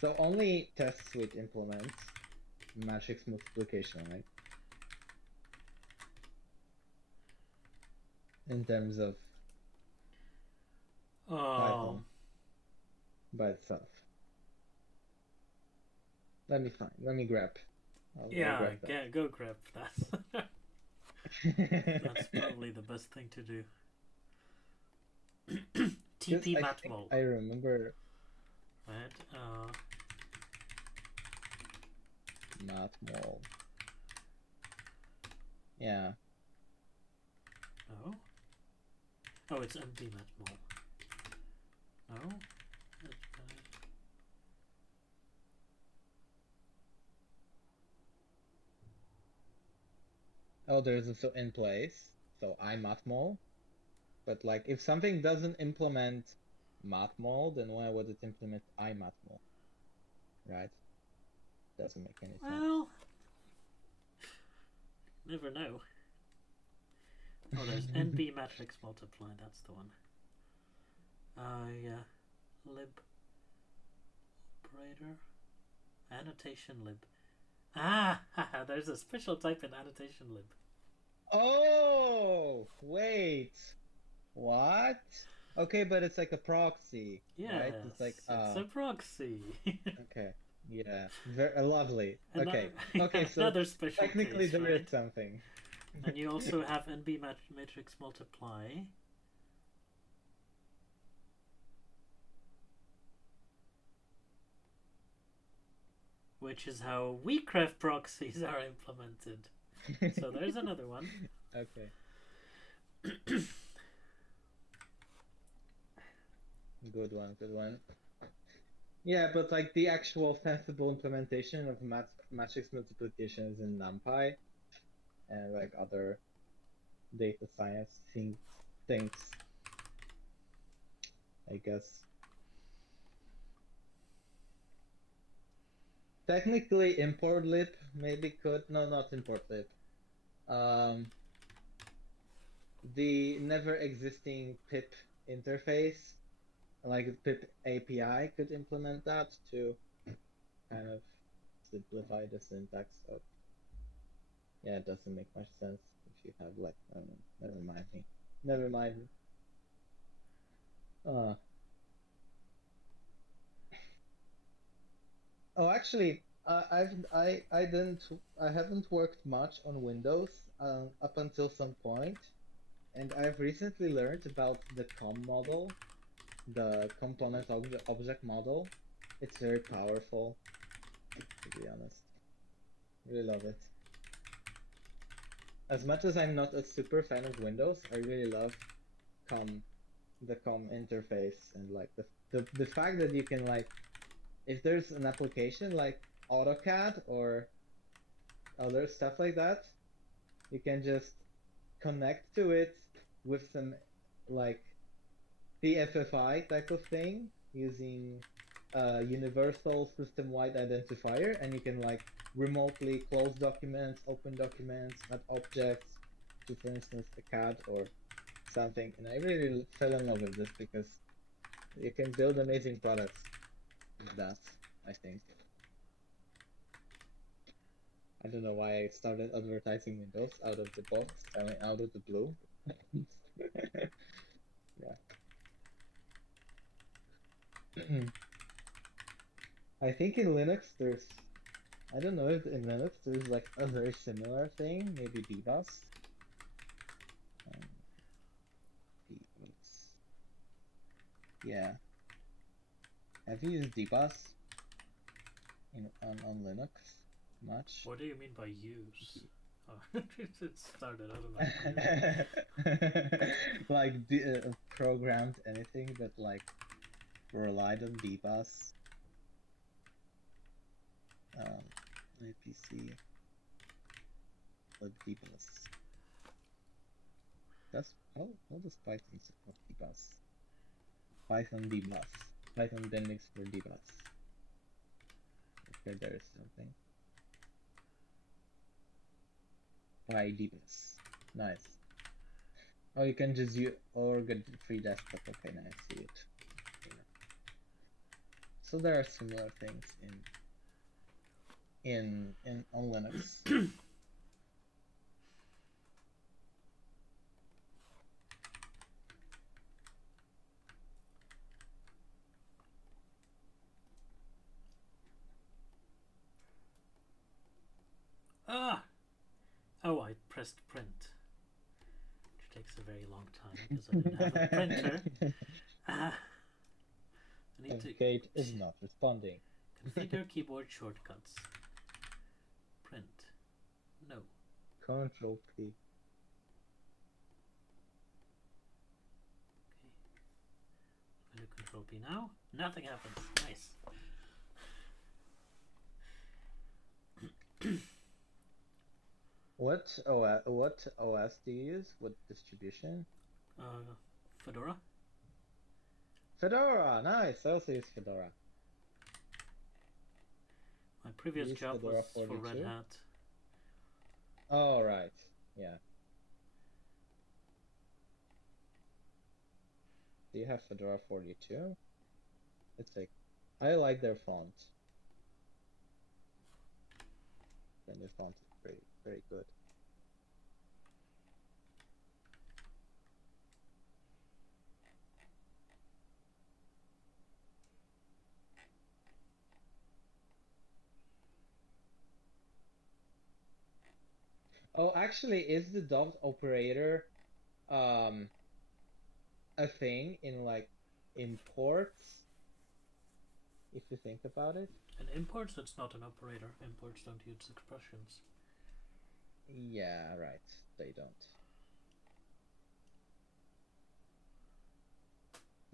So only test suite implements matrix multiplication, right? In terms of Python by itself. Let me grab. I'll grab that. Go grab that. That's probably the best thing to do. TP matmul. I remember. Right. Matmul. Yeah. Oh. Oh, it's empty matmul. No. Oh, there's also in place. So imatmul. But like, if something doesn't implement matmul, then why would it implement imatmul? Right? Doesn't make any sense. Well, never know. Oh, there's NB matrix multiply. That's the one. Yeah. Lib operator. Annotation lib. Ah, there's a special type in annotation lib. Oh, wait. What? Okay, but it's like a proxy. Yeah, right? It's like it's a proxy. Okay. Yeah. Very lovely. Another, Okay. So another special technically case, there right? is something. And you also have NB matrix multiply. Which is how weakref proxies are implemented. So there's another one. Okay. Good one. Yeah, but like the actual sensible implementation of matrix multiplication is in NumPy and like other data science things, I guess. technically import lib maybe could, no, not import lib. The never existing pip interface, like pip API, could implement that to kind of simplify the syntax. So yeah, it doesn't make much sense if you have like, I don't know, never mind me. Never mind me. Oh, actually, I haven't worked much on Windows up until some point, and I've recently learned about the COM model, the component object model. It's very powerful, to be honest. Really love it. As much as I'm not a super fan of Windows, I really love COM, the COM interface, and like the fact that you can like, if there's an application like AutoCAD or other stuff like that, you can just connect to it with some like PFFI type of thing using a universal system-wide identifier, and you can like remotely close documents, open documents, add objects to, for instance, a CAD or something. And I really fell in love with this because you can build amazing products with that, I think. I don't know why I started advertising Windows out of the box, I mean, out of the blue. Yeah. I think in Linux there's, I don't know if in Linux there's like a very similar thing, maybe dbus. Dbus. Yeah. Have you used dbus on Linux much? What do you mean by use? Oh, it started, I don't know. Like programmed anything that like relied on dbus. IPC dbus. That's how does Python support dbus? Python dbus. Python Linux for dbus. Okay, there is something. dbus. Nice. Oh, you can just use or get free desktop. Okay, now I see it. Yeah. So there are similar things on Linux. Ah! Oh, I pressed print, which takes a very long time because I didn't have a printer. I need to. Kate is not responding. Configure keyboard shortcuts. Print. No. Control P. Okay. I'm going to Control P now. Nothing happens. Nice. What OS do you use? What distribution? Fedora. Fedora, nice. I also use Fedora. My previous job Fedora was 42? for Red Hat. Oh, right. Yeah. Do you have Fedora 42? It's like, I like their font. And their font is very, very good. Oh, actually, is the dot operator a thing in like imports? If you think about it. In imports, it's not an operator. Imports don't use expressions. Yeah, right. They don't.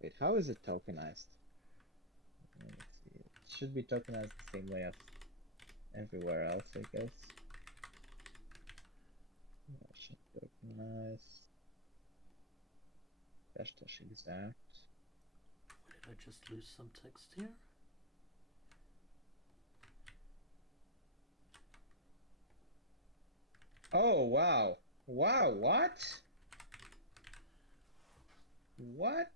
Wait, how is it tokenized? Let me see. It should be tokenized the same way as everywhere else, I guess. Tokenize. Dash exact. Did I just lose some text here? Oh, wow. Wow, what? What?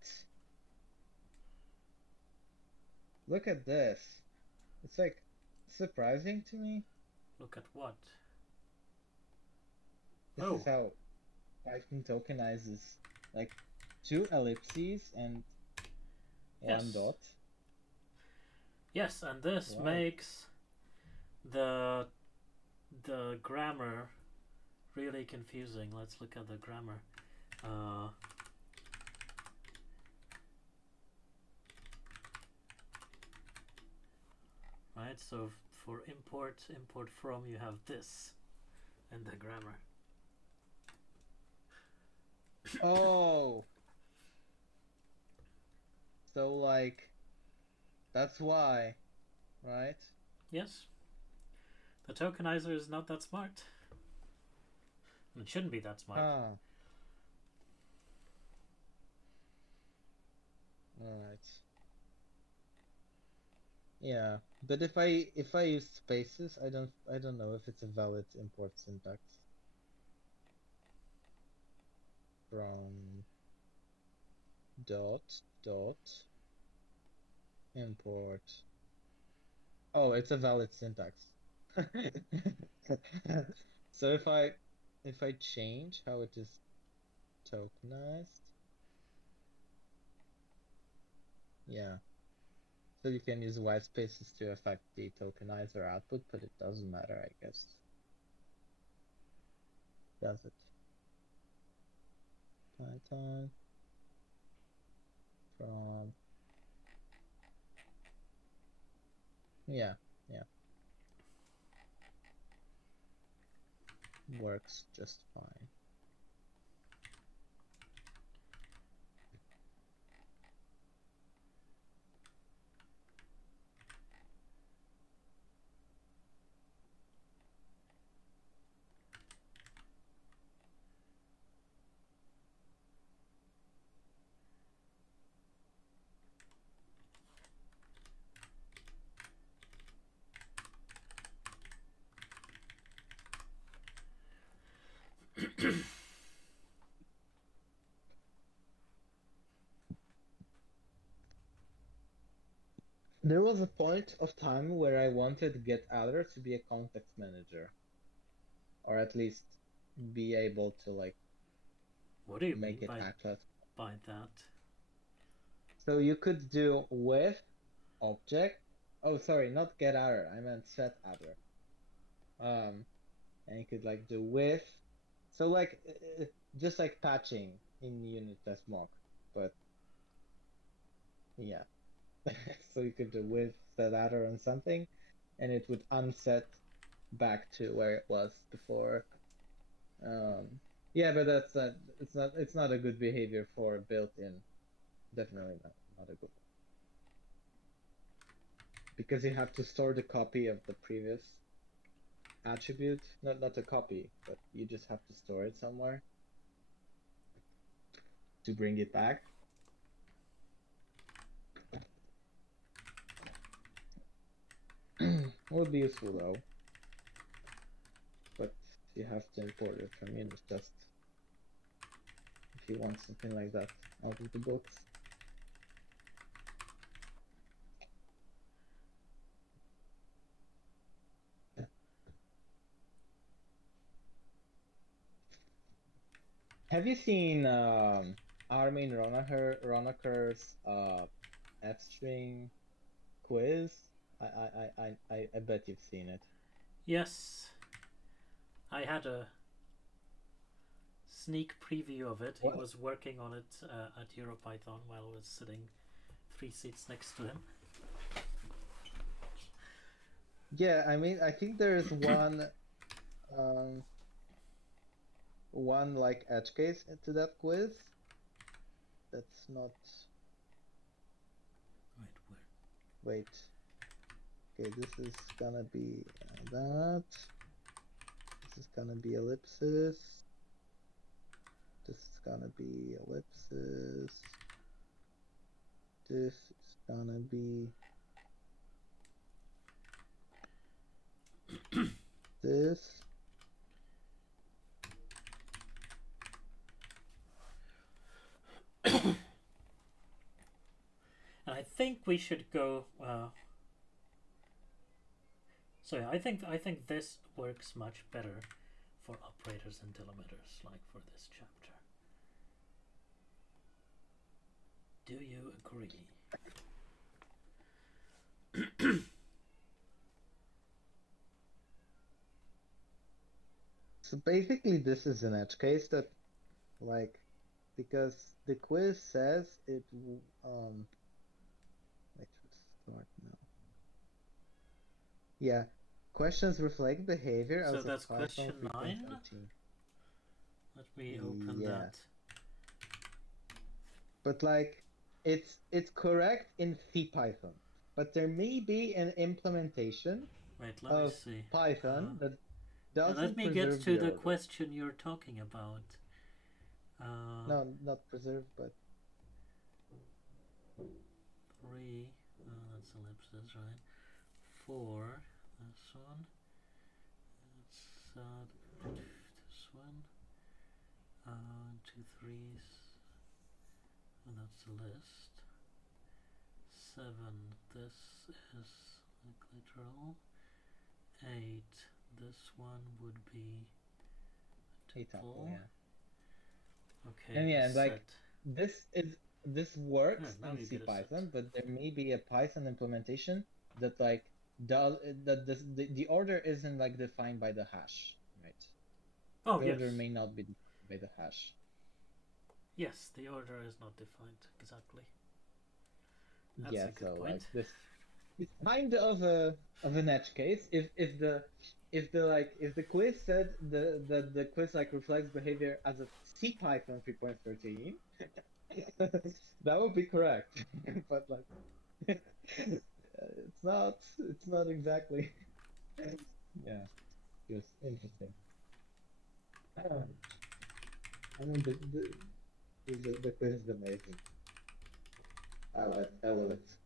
Look at this. It's like surprising to me. Look at what? This is Oh, how Python tokenizes like two ellipses and one yes. dot. Yes, and this Wow. makes the grammar really confusing. Let's look at the grammar. Uh, right, so for import from, you have this in the grammar. Oh, so like that's why, right? Yes, the tokenizer is not that smart. It shouldn't be that smart. Huh. All right. Yeah, but if I use spaces, I don't know if it's a valid import syntax from dot import. Oh, it's a valid syntax. So if I change how it is tokenized, yeah. So you can use white spaces to affect the tokenizer output, but it doesn't matter, I guess. Does it? Python from yeah, yeah. Works just fine. There was a point of time where I wanted getAdder to be a context manager, or at least be able to like What do you make mean it act as. by that? So you could do with object. Oh, sorry, not getAdder. I meant setAdder. And you could like do with. So like just like patching in unit test mock, but yeah. So you could do with setAdder on something, and it would unset back to where it was before. Yeah, but it's not a good behavior for built-in. Definitely not a good one. Because you have to store the copy of the previous attribute. Not a copy, but you just have to store it somewhere to bring it back. Would be useful though. But you have to import it from unit test if you want something like that out of the box. Have you seen Armin Ronacher's F-string quiz? I bet you've seen it. Yes, I had a sneak preview of it. He What? was working on it at EuroPython while I was sitting 3 seats next to him. Yeah, I mean, I think there's um, one like edge case to that quiz. That's not. Wait, Wait. Okay, this is gonna be that. This is gonna be ellipsis. This is gonna be ellipsis. This is gonna be this. think we should go. So yeah, I think this works much better for operators and delimiters, like for this chapter. Do you agree? So basically, this is an edge case that, like, because the quiz says it. Let's start now. Yeah, questions reflect behavior So as that's of Python question 9. 3.18. Let me open Yeah. that. But like, it's correct in CPython, but there may be an implementation Wait, let me see. Python that Let doesn't me get preserve to the order. question you're talking about. No, not preserve, but 3. That's ellipses, right? 4. This one. It's this one. 2 3s. And that's a list. 7. This is like literal. 8. This one would be a tuple. yeah. Okay. And yeah, and like set. this works now in you get a set. CPython, but there may be a Python implementation that like does that the order isn't like defined by the hash, right? Oh, the yes. order may not be defined by the hash. Yes, the order is not defined exactly. That's Yeah, a good so point. like this it's kind of an edge case. If the quiz said the quiz like reflects behavior as of CPython 3.13, that would be correct. But like it's not exactly. Yeah, just interesting. I mean the quiz is amazing. I love it. Let's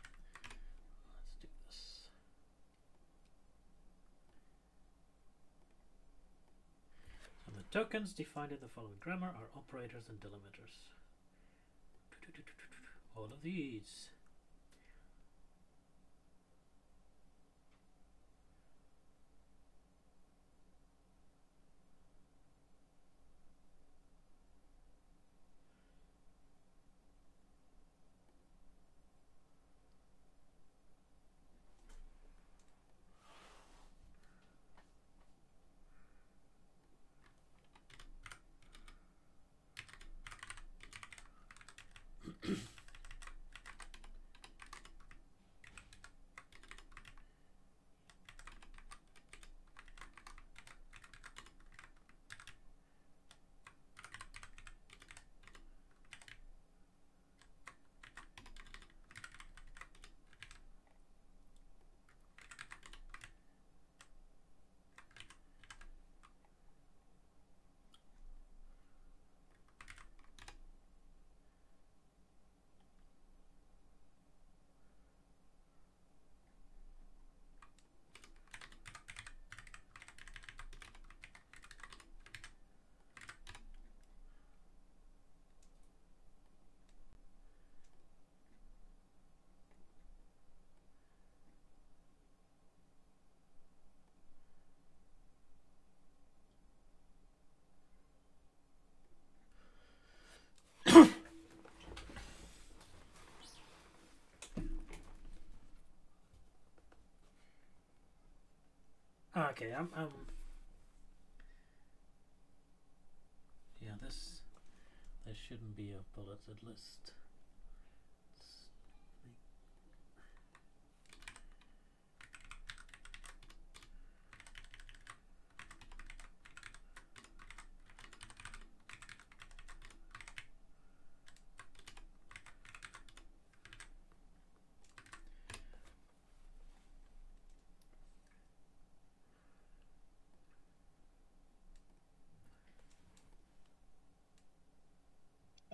do this. So the tokens defined in the following grammar are operators and delimiters. All of these. Okay, I'm. Yeah, this shouldn't be a bulleted list.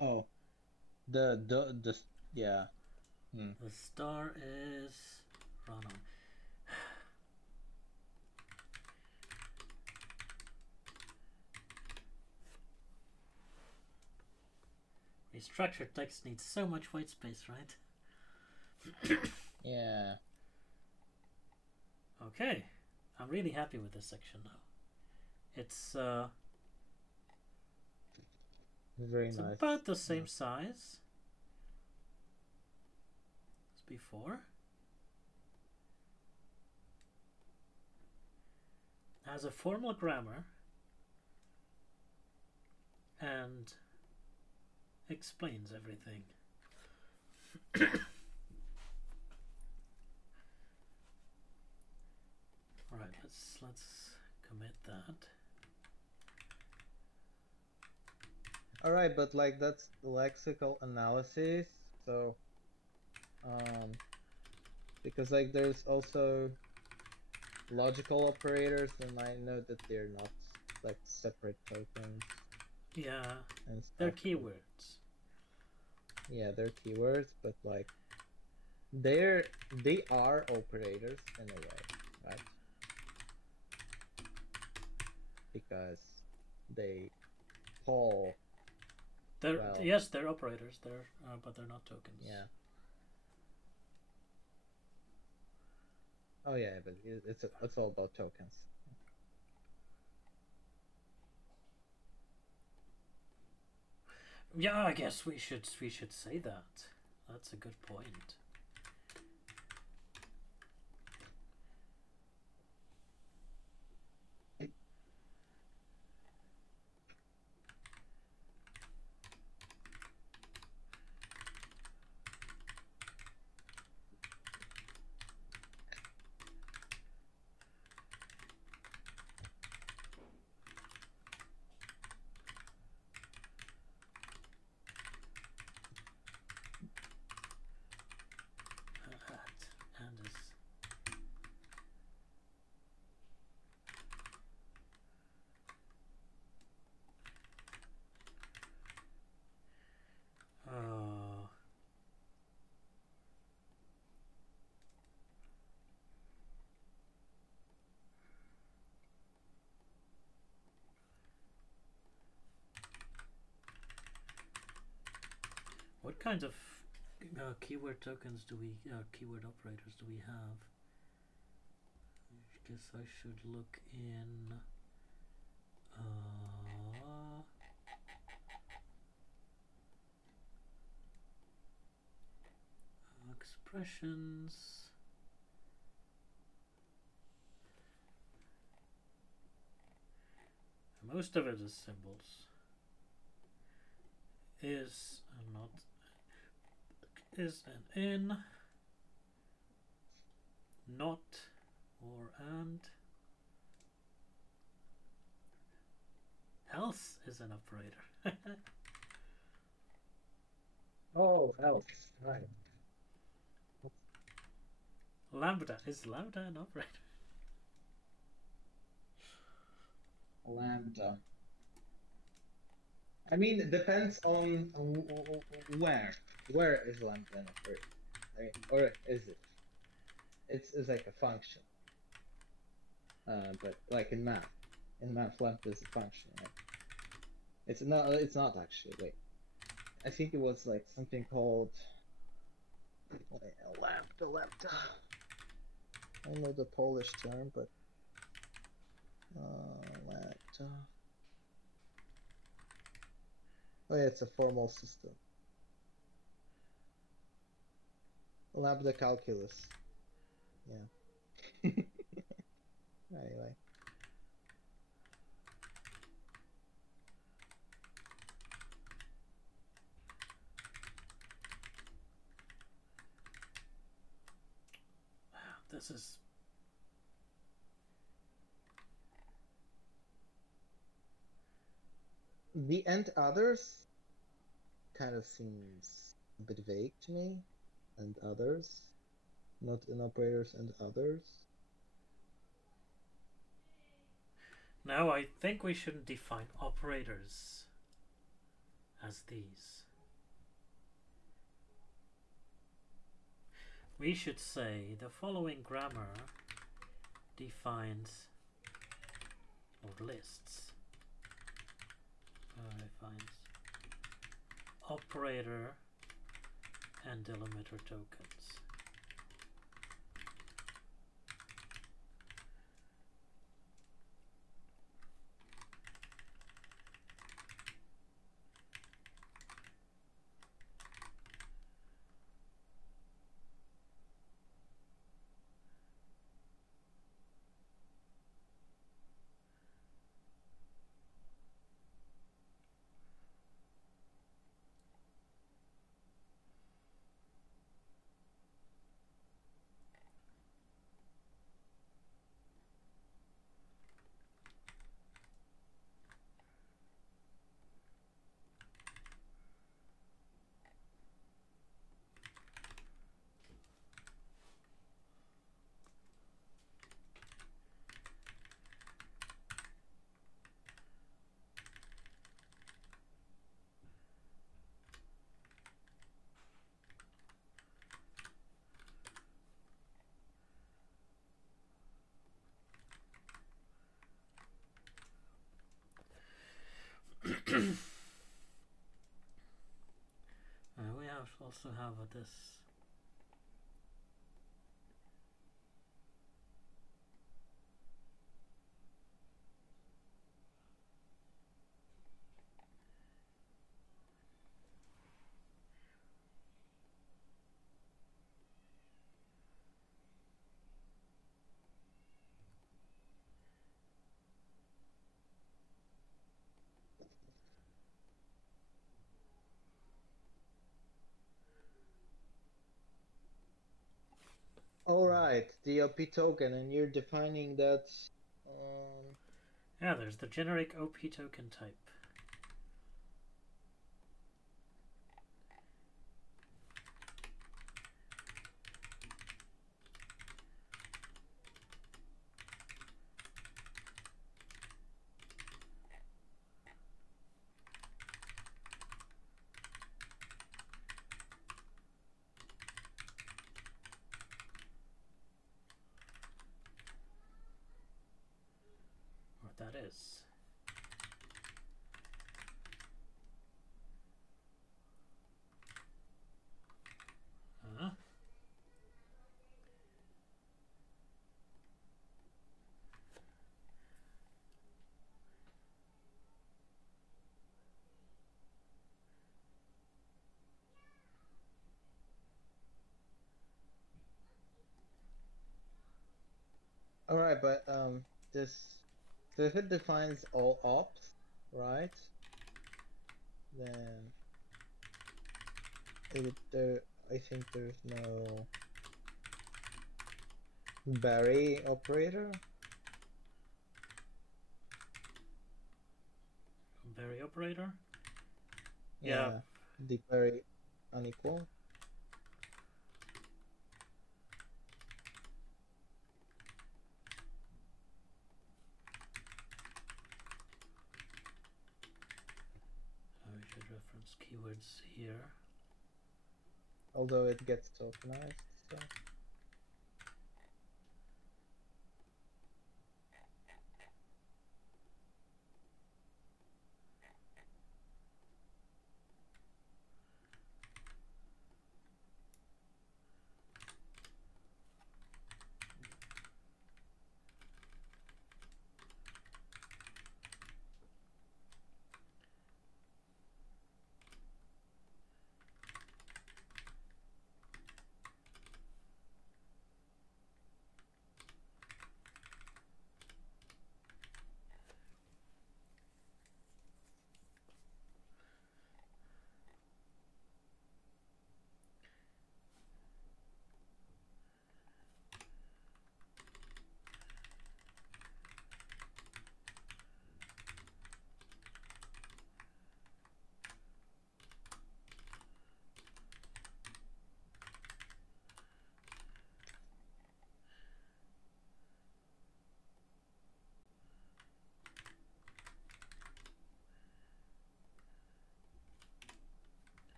Oh, the yeah. Hmm. The star is run on. Restructured text needs so much white space, right? Yeah. Okay, I'm really happy with this section now. It's Very it's nice. about the same Yeah. size as before. Has a formal grammar and explains everything. All right, let's commit that. All right, but like that's lexical analysis, so because like there's also logical operators, and I know that they're not like separate tokens Yeah, and they're stuff. keywords. Yeah, they're keywords, but like they are operators in a way, right? Because they call. They're Well, yes, they're operators. But they're not tokens. yeah. Oh yeah, but it's all about tokens. Yeah, I guess we should say that. That's a good point. And is what kinds of keyword tokens do we keyword operators do we have? I guess I should look in expressions. Most of it is symbols. Is not is an in, not, or and. Else is an operator. Oh, else, right. Lambda is lambda an operator? Lambda. I mean, it depends on where. Where is lambda an operator? I mean, or is it? It's like a function. But like in math, lambda is a function, right? It's not. It's not actually. Wait, I think it was like something called lambda. I don't know the Polish term, but lambda. Oh yeah, it's a formal system. Lambda calculus. Yeah. Anyway. This is... The and others kind of seems a bit vague to me. And others, not in operators and others. No, I think we shouldn't define operators as these. We should say the following grammar defines or lists defines operator and delimiter tokens. We also have this. All right, the OP token, and you're defining that. Yeah, there's the generic OP token type. What that is. All right, but this. So if it defines all ops, right? Then I think there's no Barry operator. Barry operator? Yeah. The Barry unequal. We should reference keywords here. Although it gets tokenized, so.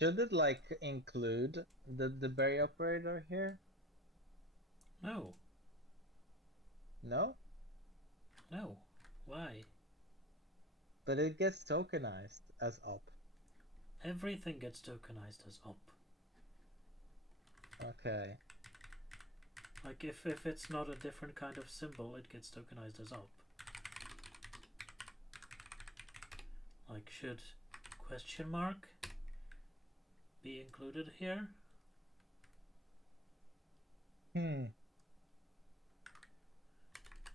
should it like include the berry operator here? No, No? no. Why? But it gets tokenized as up. Everything gets tokenized as up. Okay. Like if it's not a different kind of symbol, it gets tokenized as up. Like should question mark be included here?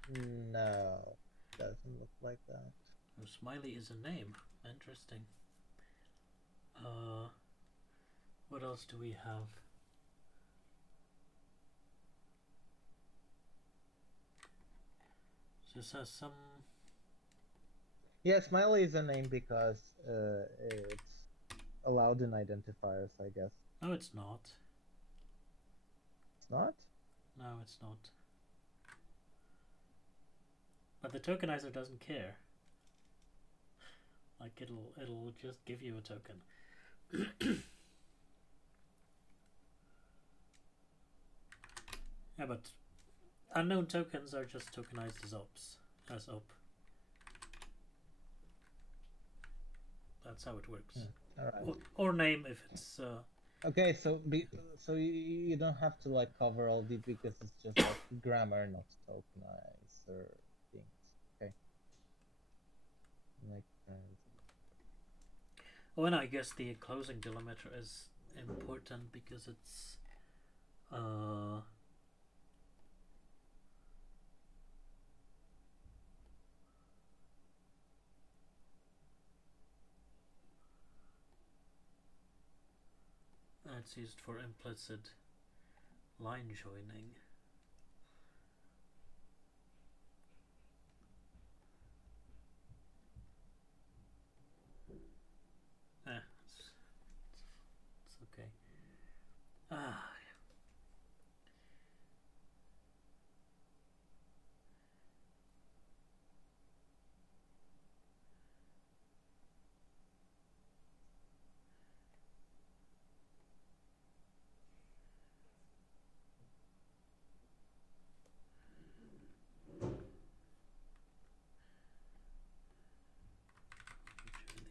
No, doesn't look like that. Oh, smiley is a name. Interesting. What else do we have? This has some. Yeah, smiley is a name because it's allowed in identifiers, I guess. No, it's not. It's not? No, it's not. But the tokenizer doesn't care. Like it'll just give you a token. Yeah, but unknown tokens are just tokenized as ups, as up. That's how it works. All right. Or name if it's. Okay, so you don't have to like cover all the because it's just like grammar, not tokenizer things. Okay. Makes sense. Oh, and I guess the closing delimiter is important because it's. It's used for implicit line joining. It's okay.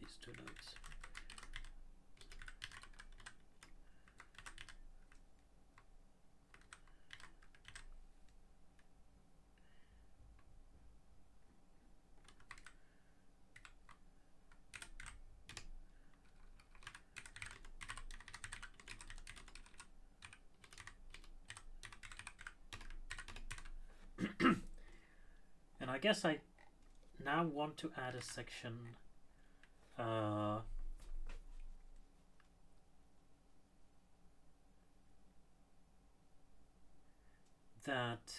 These two notes. And I guess I now want to add a section that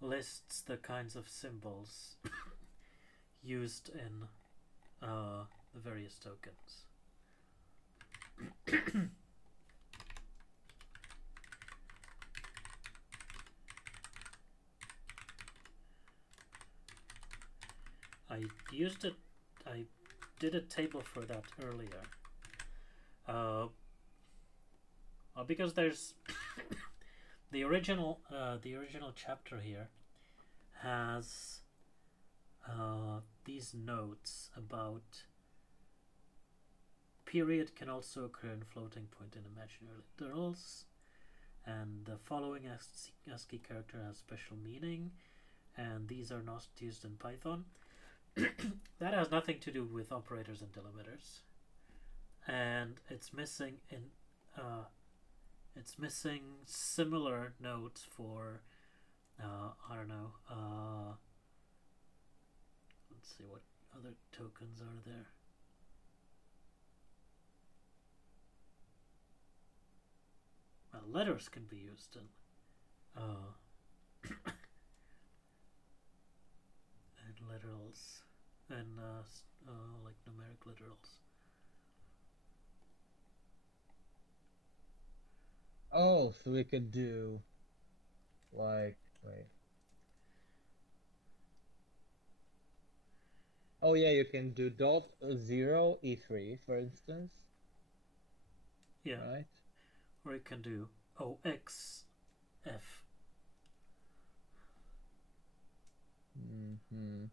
lists the kinds of symbols used in the various tokens. I used it. I did a table for that earlier. Because there's the original chapter here has these notes about period can also occur in floating point in imaginary literals, and the following ASCII character has special meaning, and these are not used in Python. That has nothing to do with operators and delimiters, and it's missing similar notes for I don't know. Let's see what other tokens are there. Well, letters can be used in and literals and like numeric literals. Oh, so we could do like wait. Oh yeah, you can do .0 E3 for instance. Yeah. right? Or you can do OXF. Mm-hmm.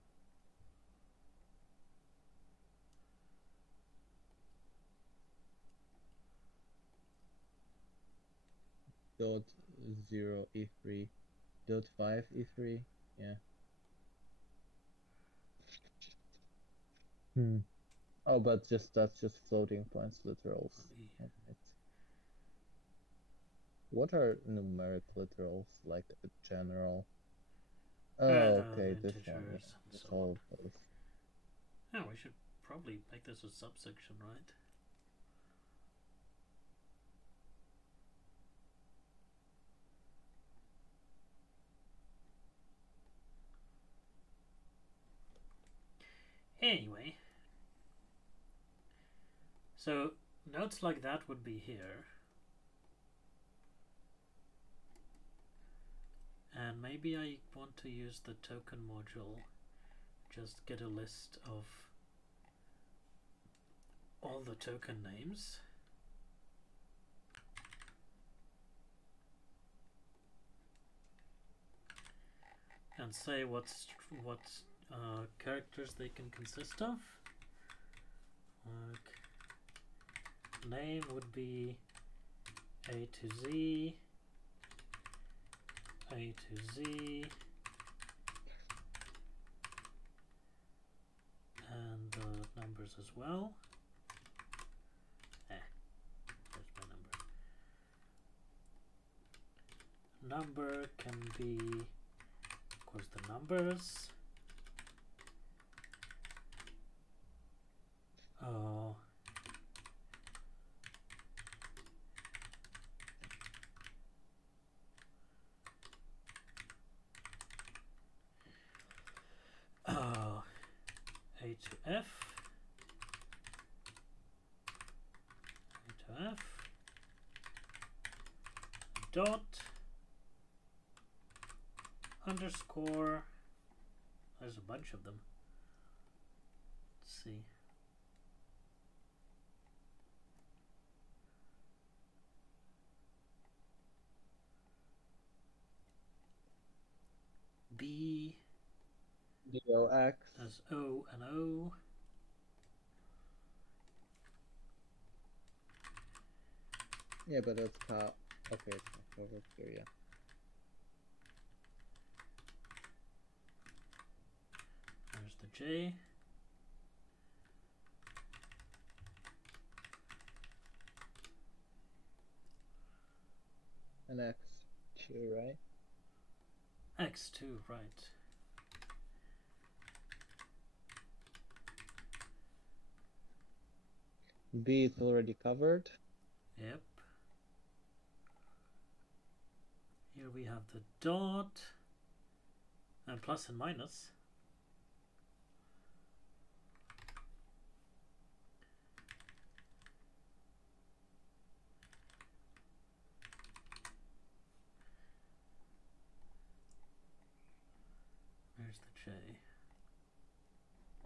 Dot 0 E3 dot 5 E3. Yeah. Oh, but that's just floating points literals. Right. What are numeric literals, like a general? Oh, okay, this one. Yeah, Integers and that's so all on. of those. Yeah, we should probably make this a subsection, right? Anyway, so notes like that would be here. And maybe I want to use the token module, just get a list of all the token names. And say what characters they can consist of. Like, name would be A to Z, A to Z, and numbers as well. There's my number. Number can be, of course, the numbers. A to F, dot, underscore, there's a bunch of them. Let's see. B, DOX. as O and O. Yeah, but that's okay, it's not covered here, yeah. There's the J. And X2, right? X2, right. B is already covered. Yep. Here we have the dot and plus and minus. There's the J.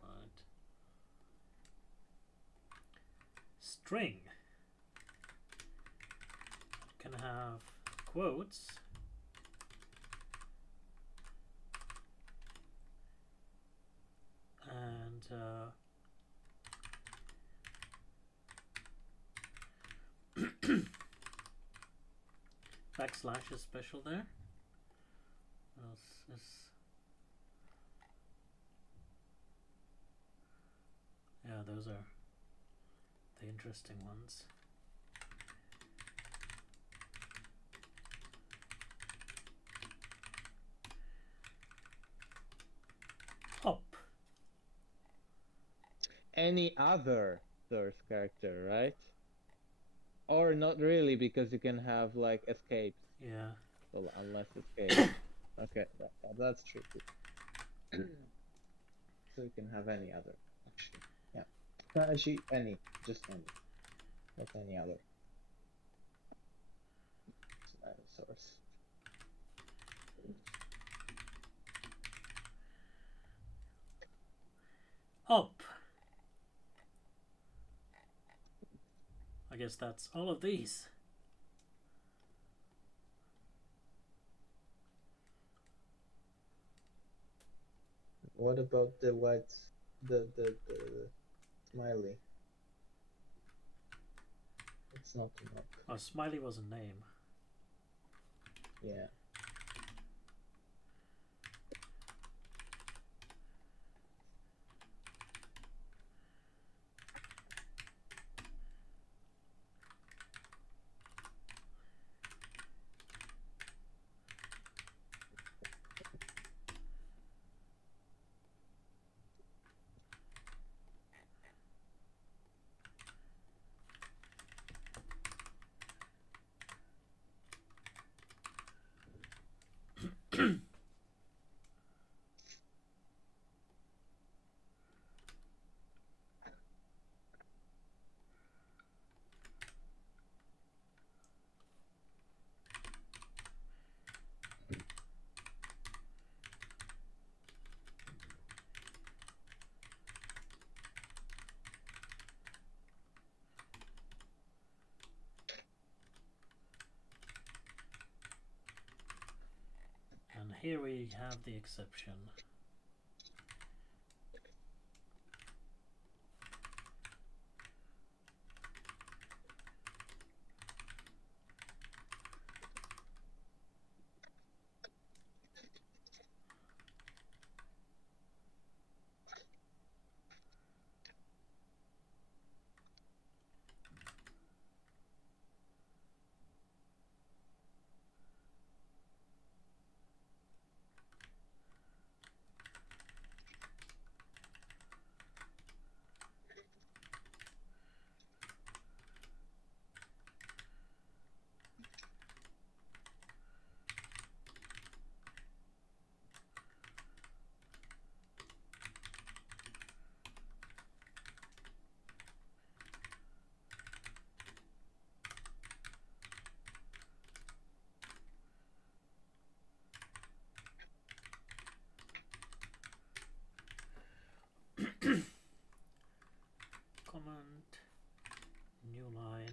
Right. String can have quotes and backslash is special there. What else is? Yeah, those are the interesting ones. Hop. Any other source character, right? Or not really, because you can have like escapes. Yeah. Well, unless escapes. Okay, that's true too. So you can have any other, actually. Yeah. Actually, just any. Not any other source. Up. guess that's all of these. What about the white, the smiley? It's not enough. Oh, smiley was a name. Yeah. And here we have the exception. Comment, new line.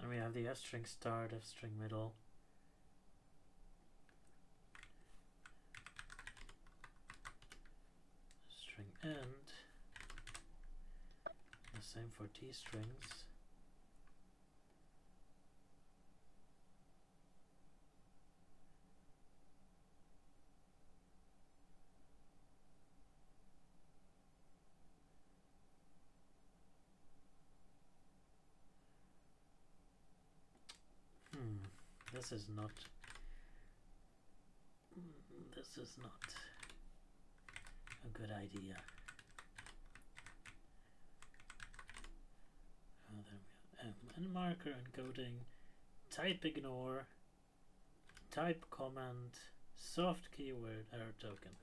And we have the F string start, F string middle. String end. The same for T strings. This is not a good idea. Then we have and marker encoding, type ignore, type comment, soft keyword error token.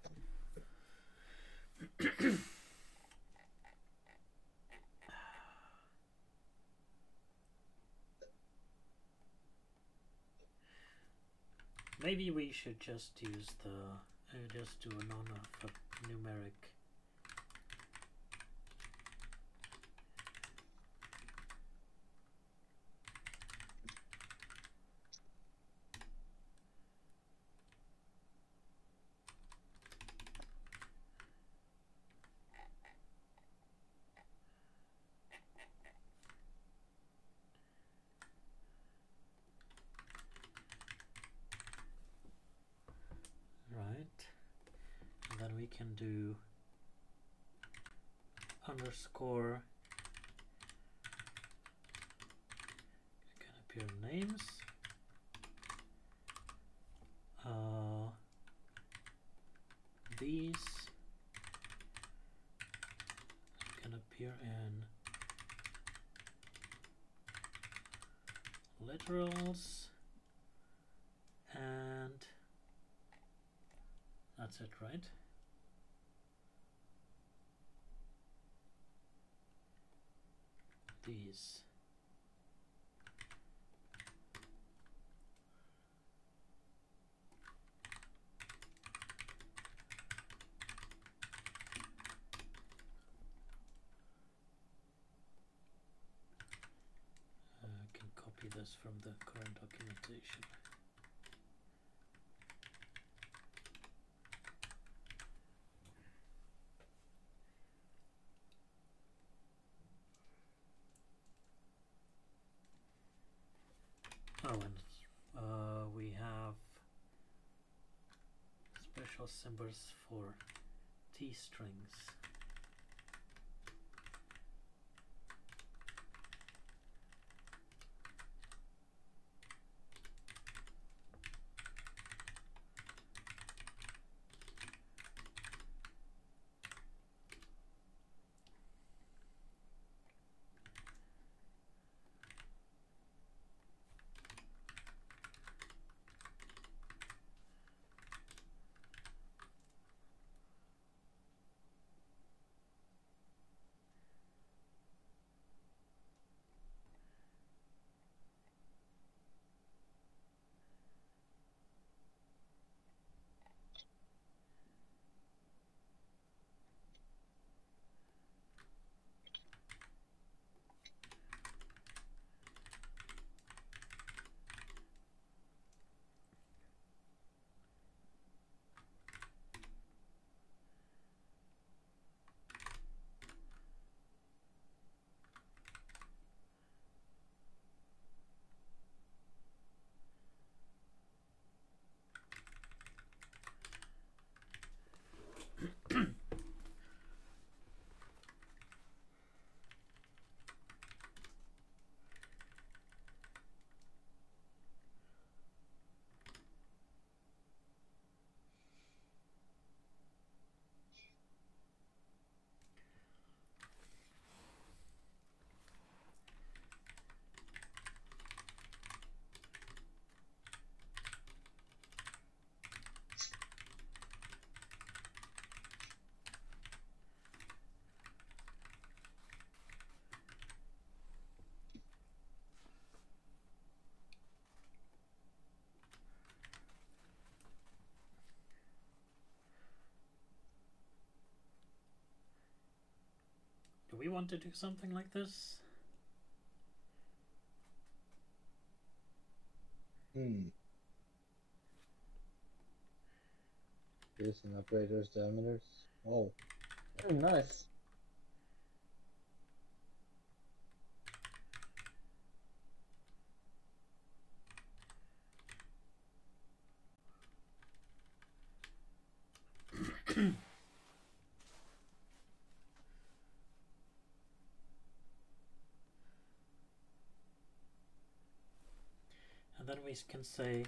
Maybe we should just use the just do a non-numeric. We can do underscore, can appear names, these can appear in literals, and that's it, right? These. I can copy this from the current documentation. Oh, and we have special symbols for T strings. Do we want to do something like this? Using operators, diameters. Oh, very nice. And then we can say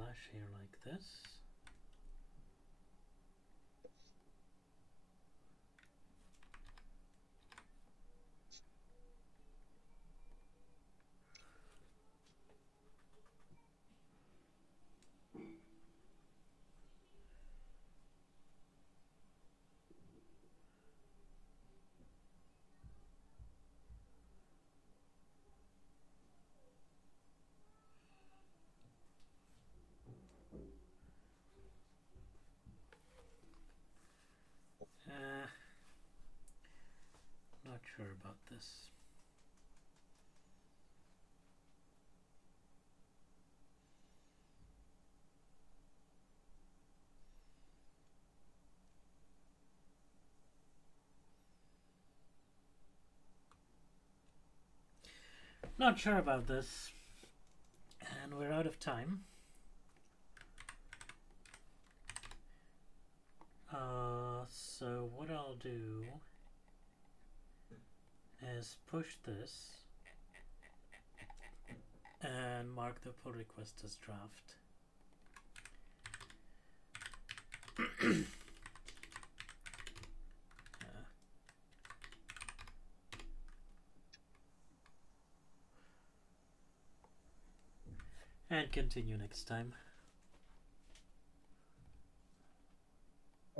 slash here like this. Not sure about this. Not sure about this. And we're out of time. So what I'll do is push this and mark the pull request as draft. And continue next time.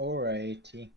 Alrighty.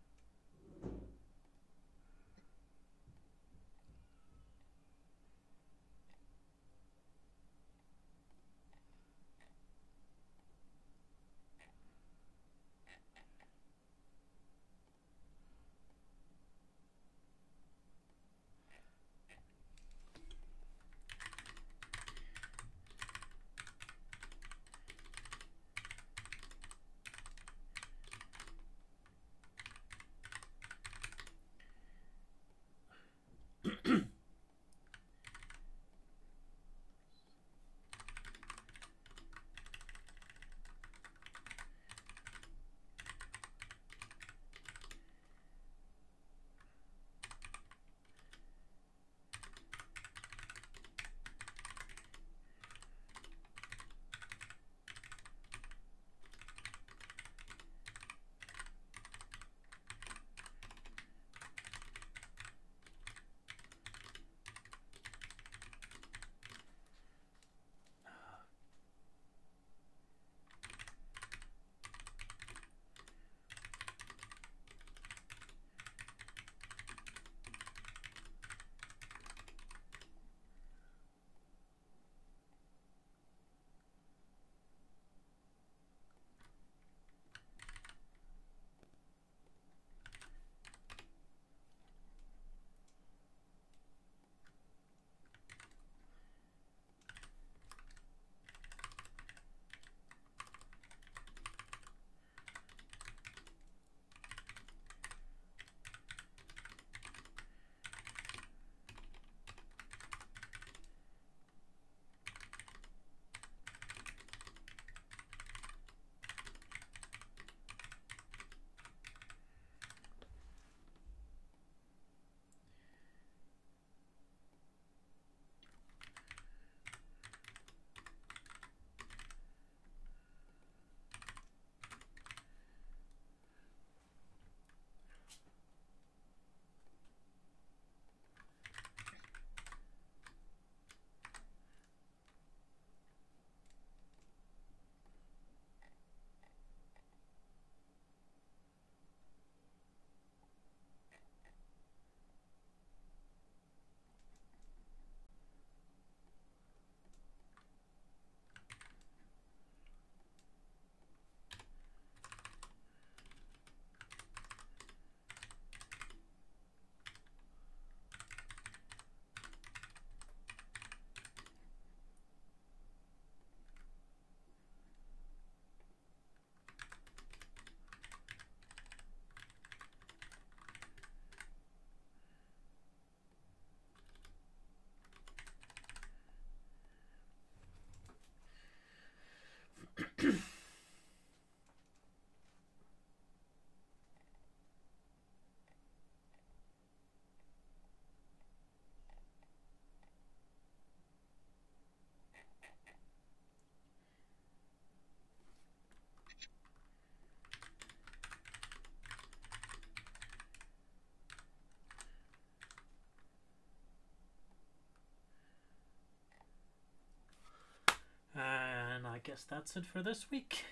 guess that's it for this week.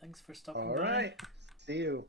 Thanks for stopping All by. right. See you.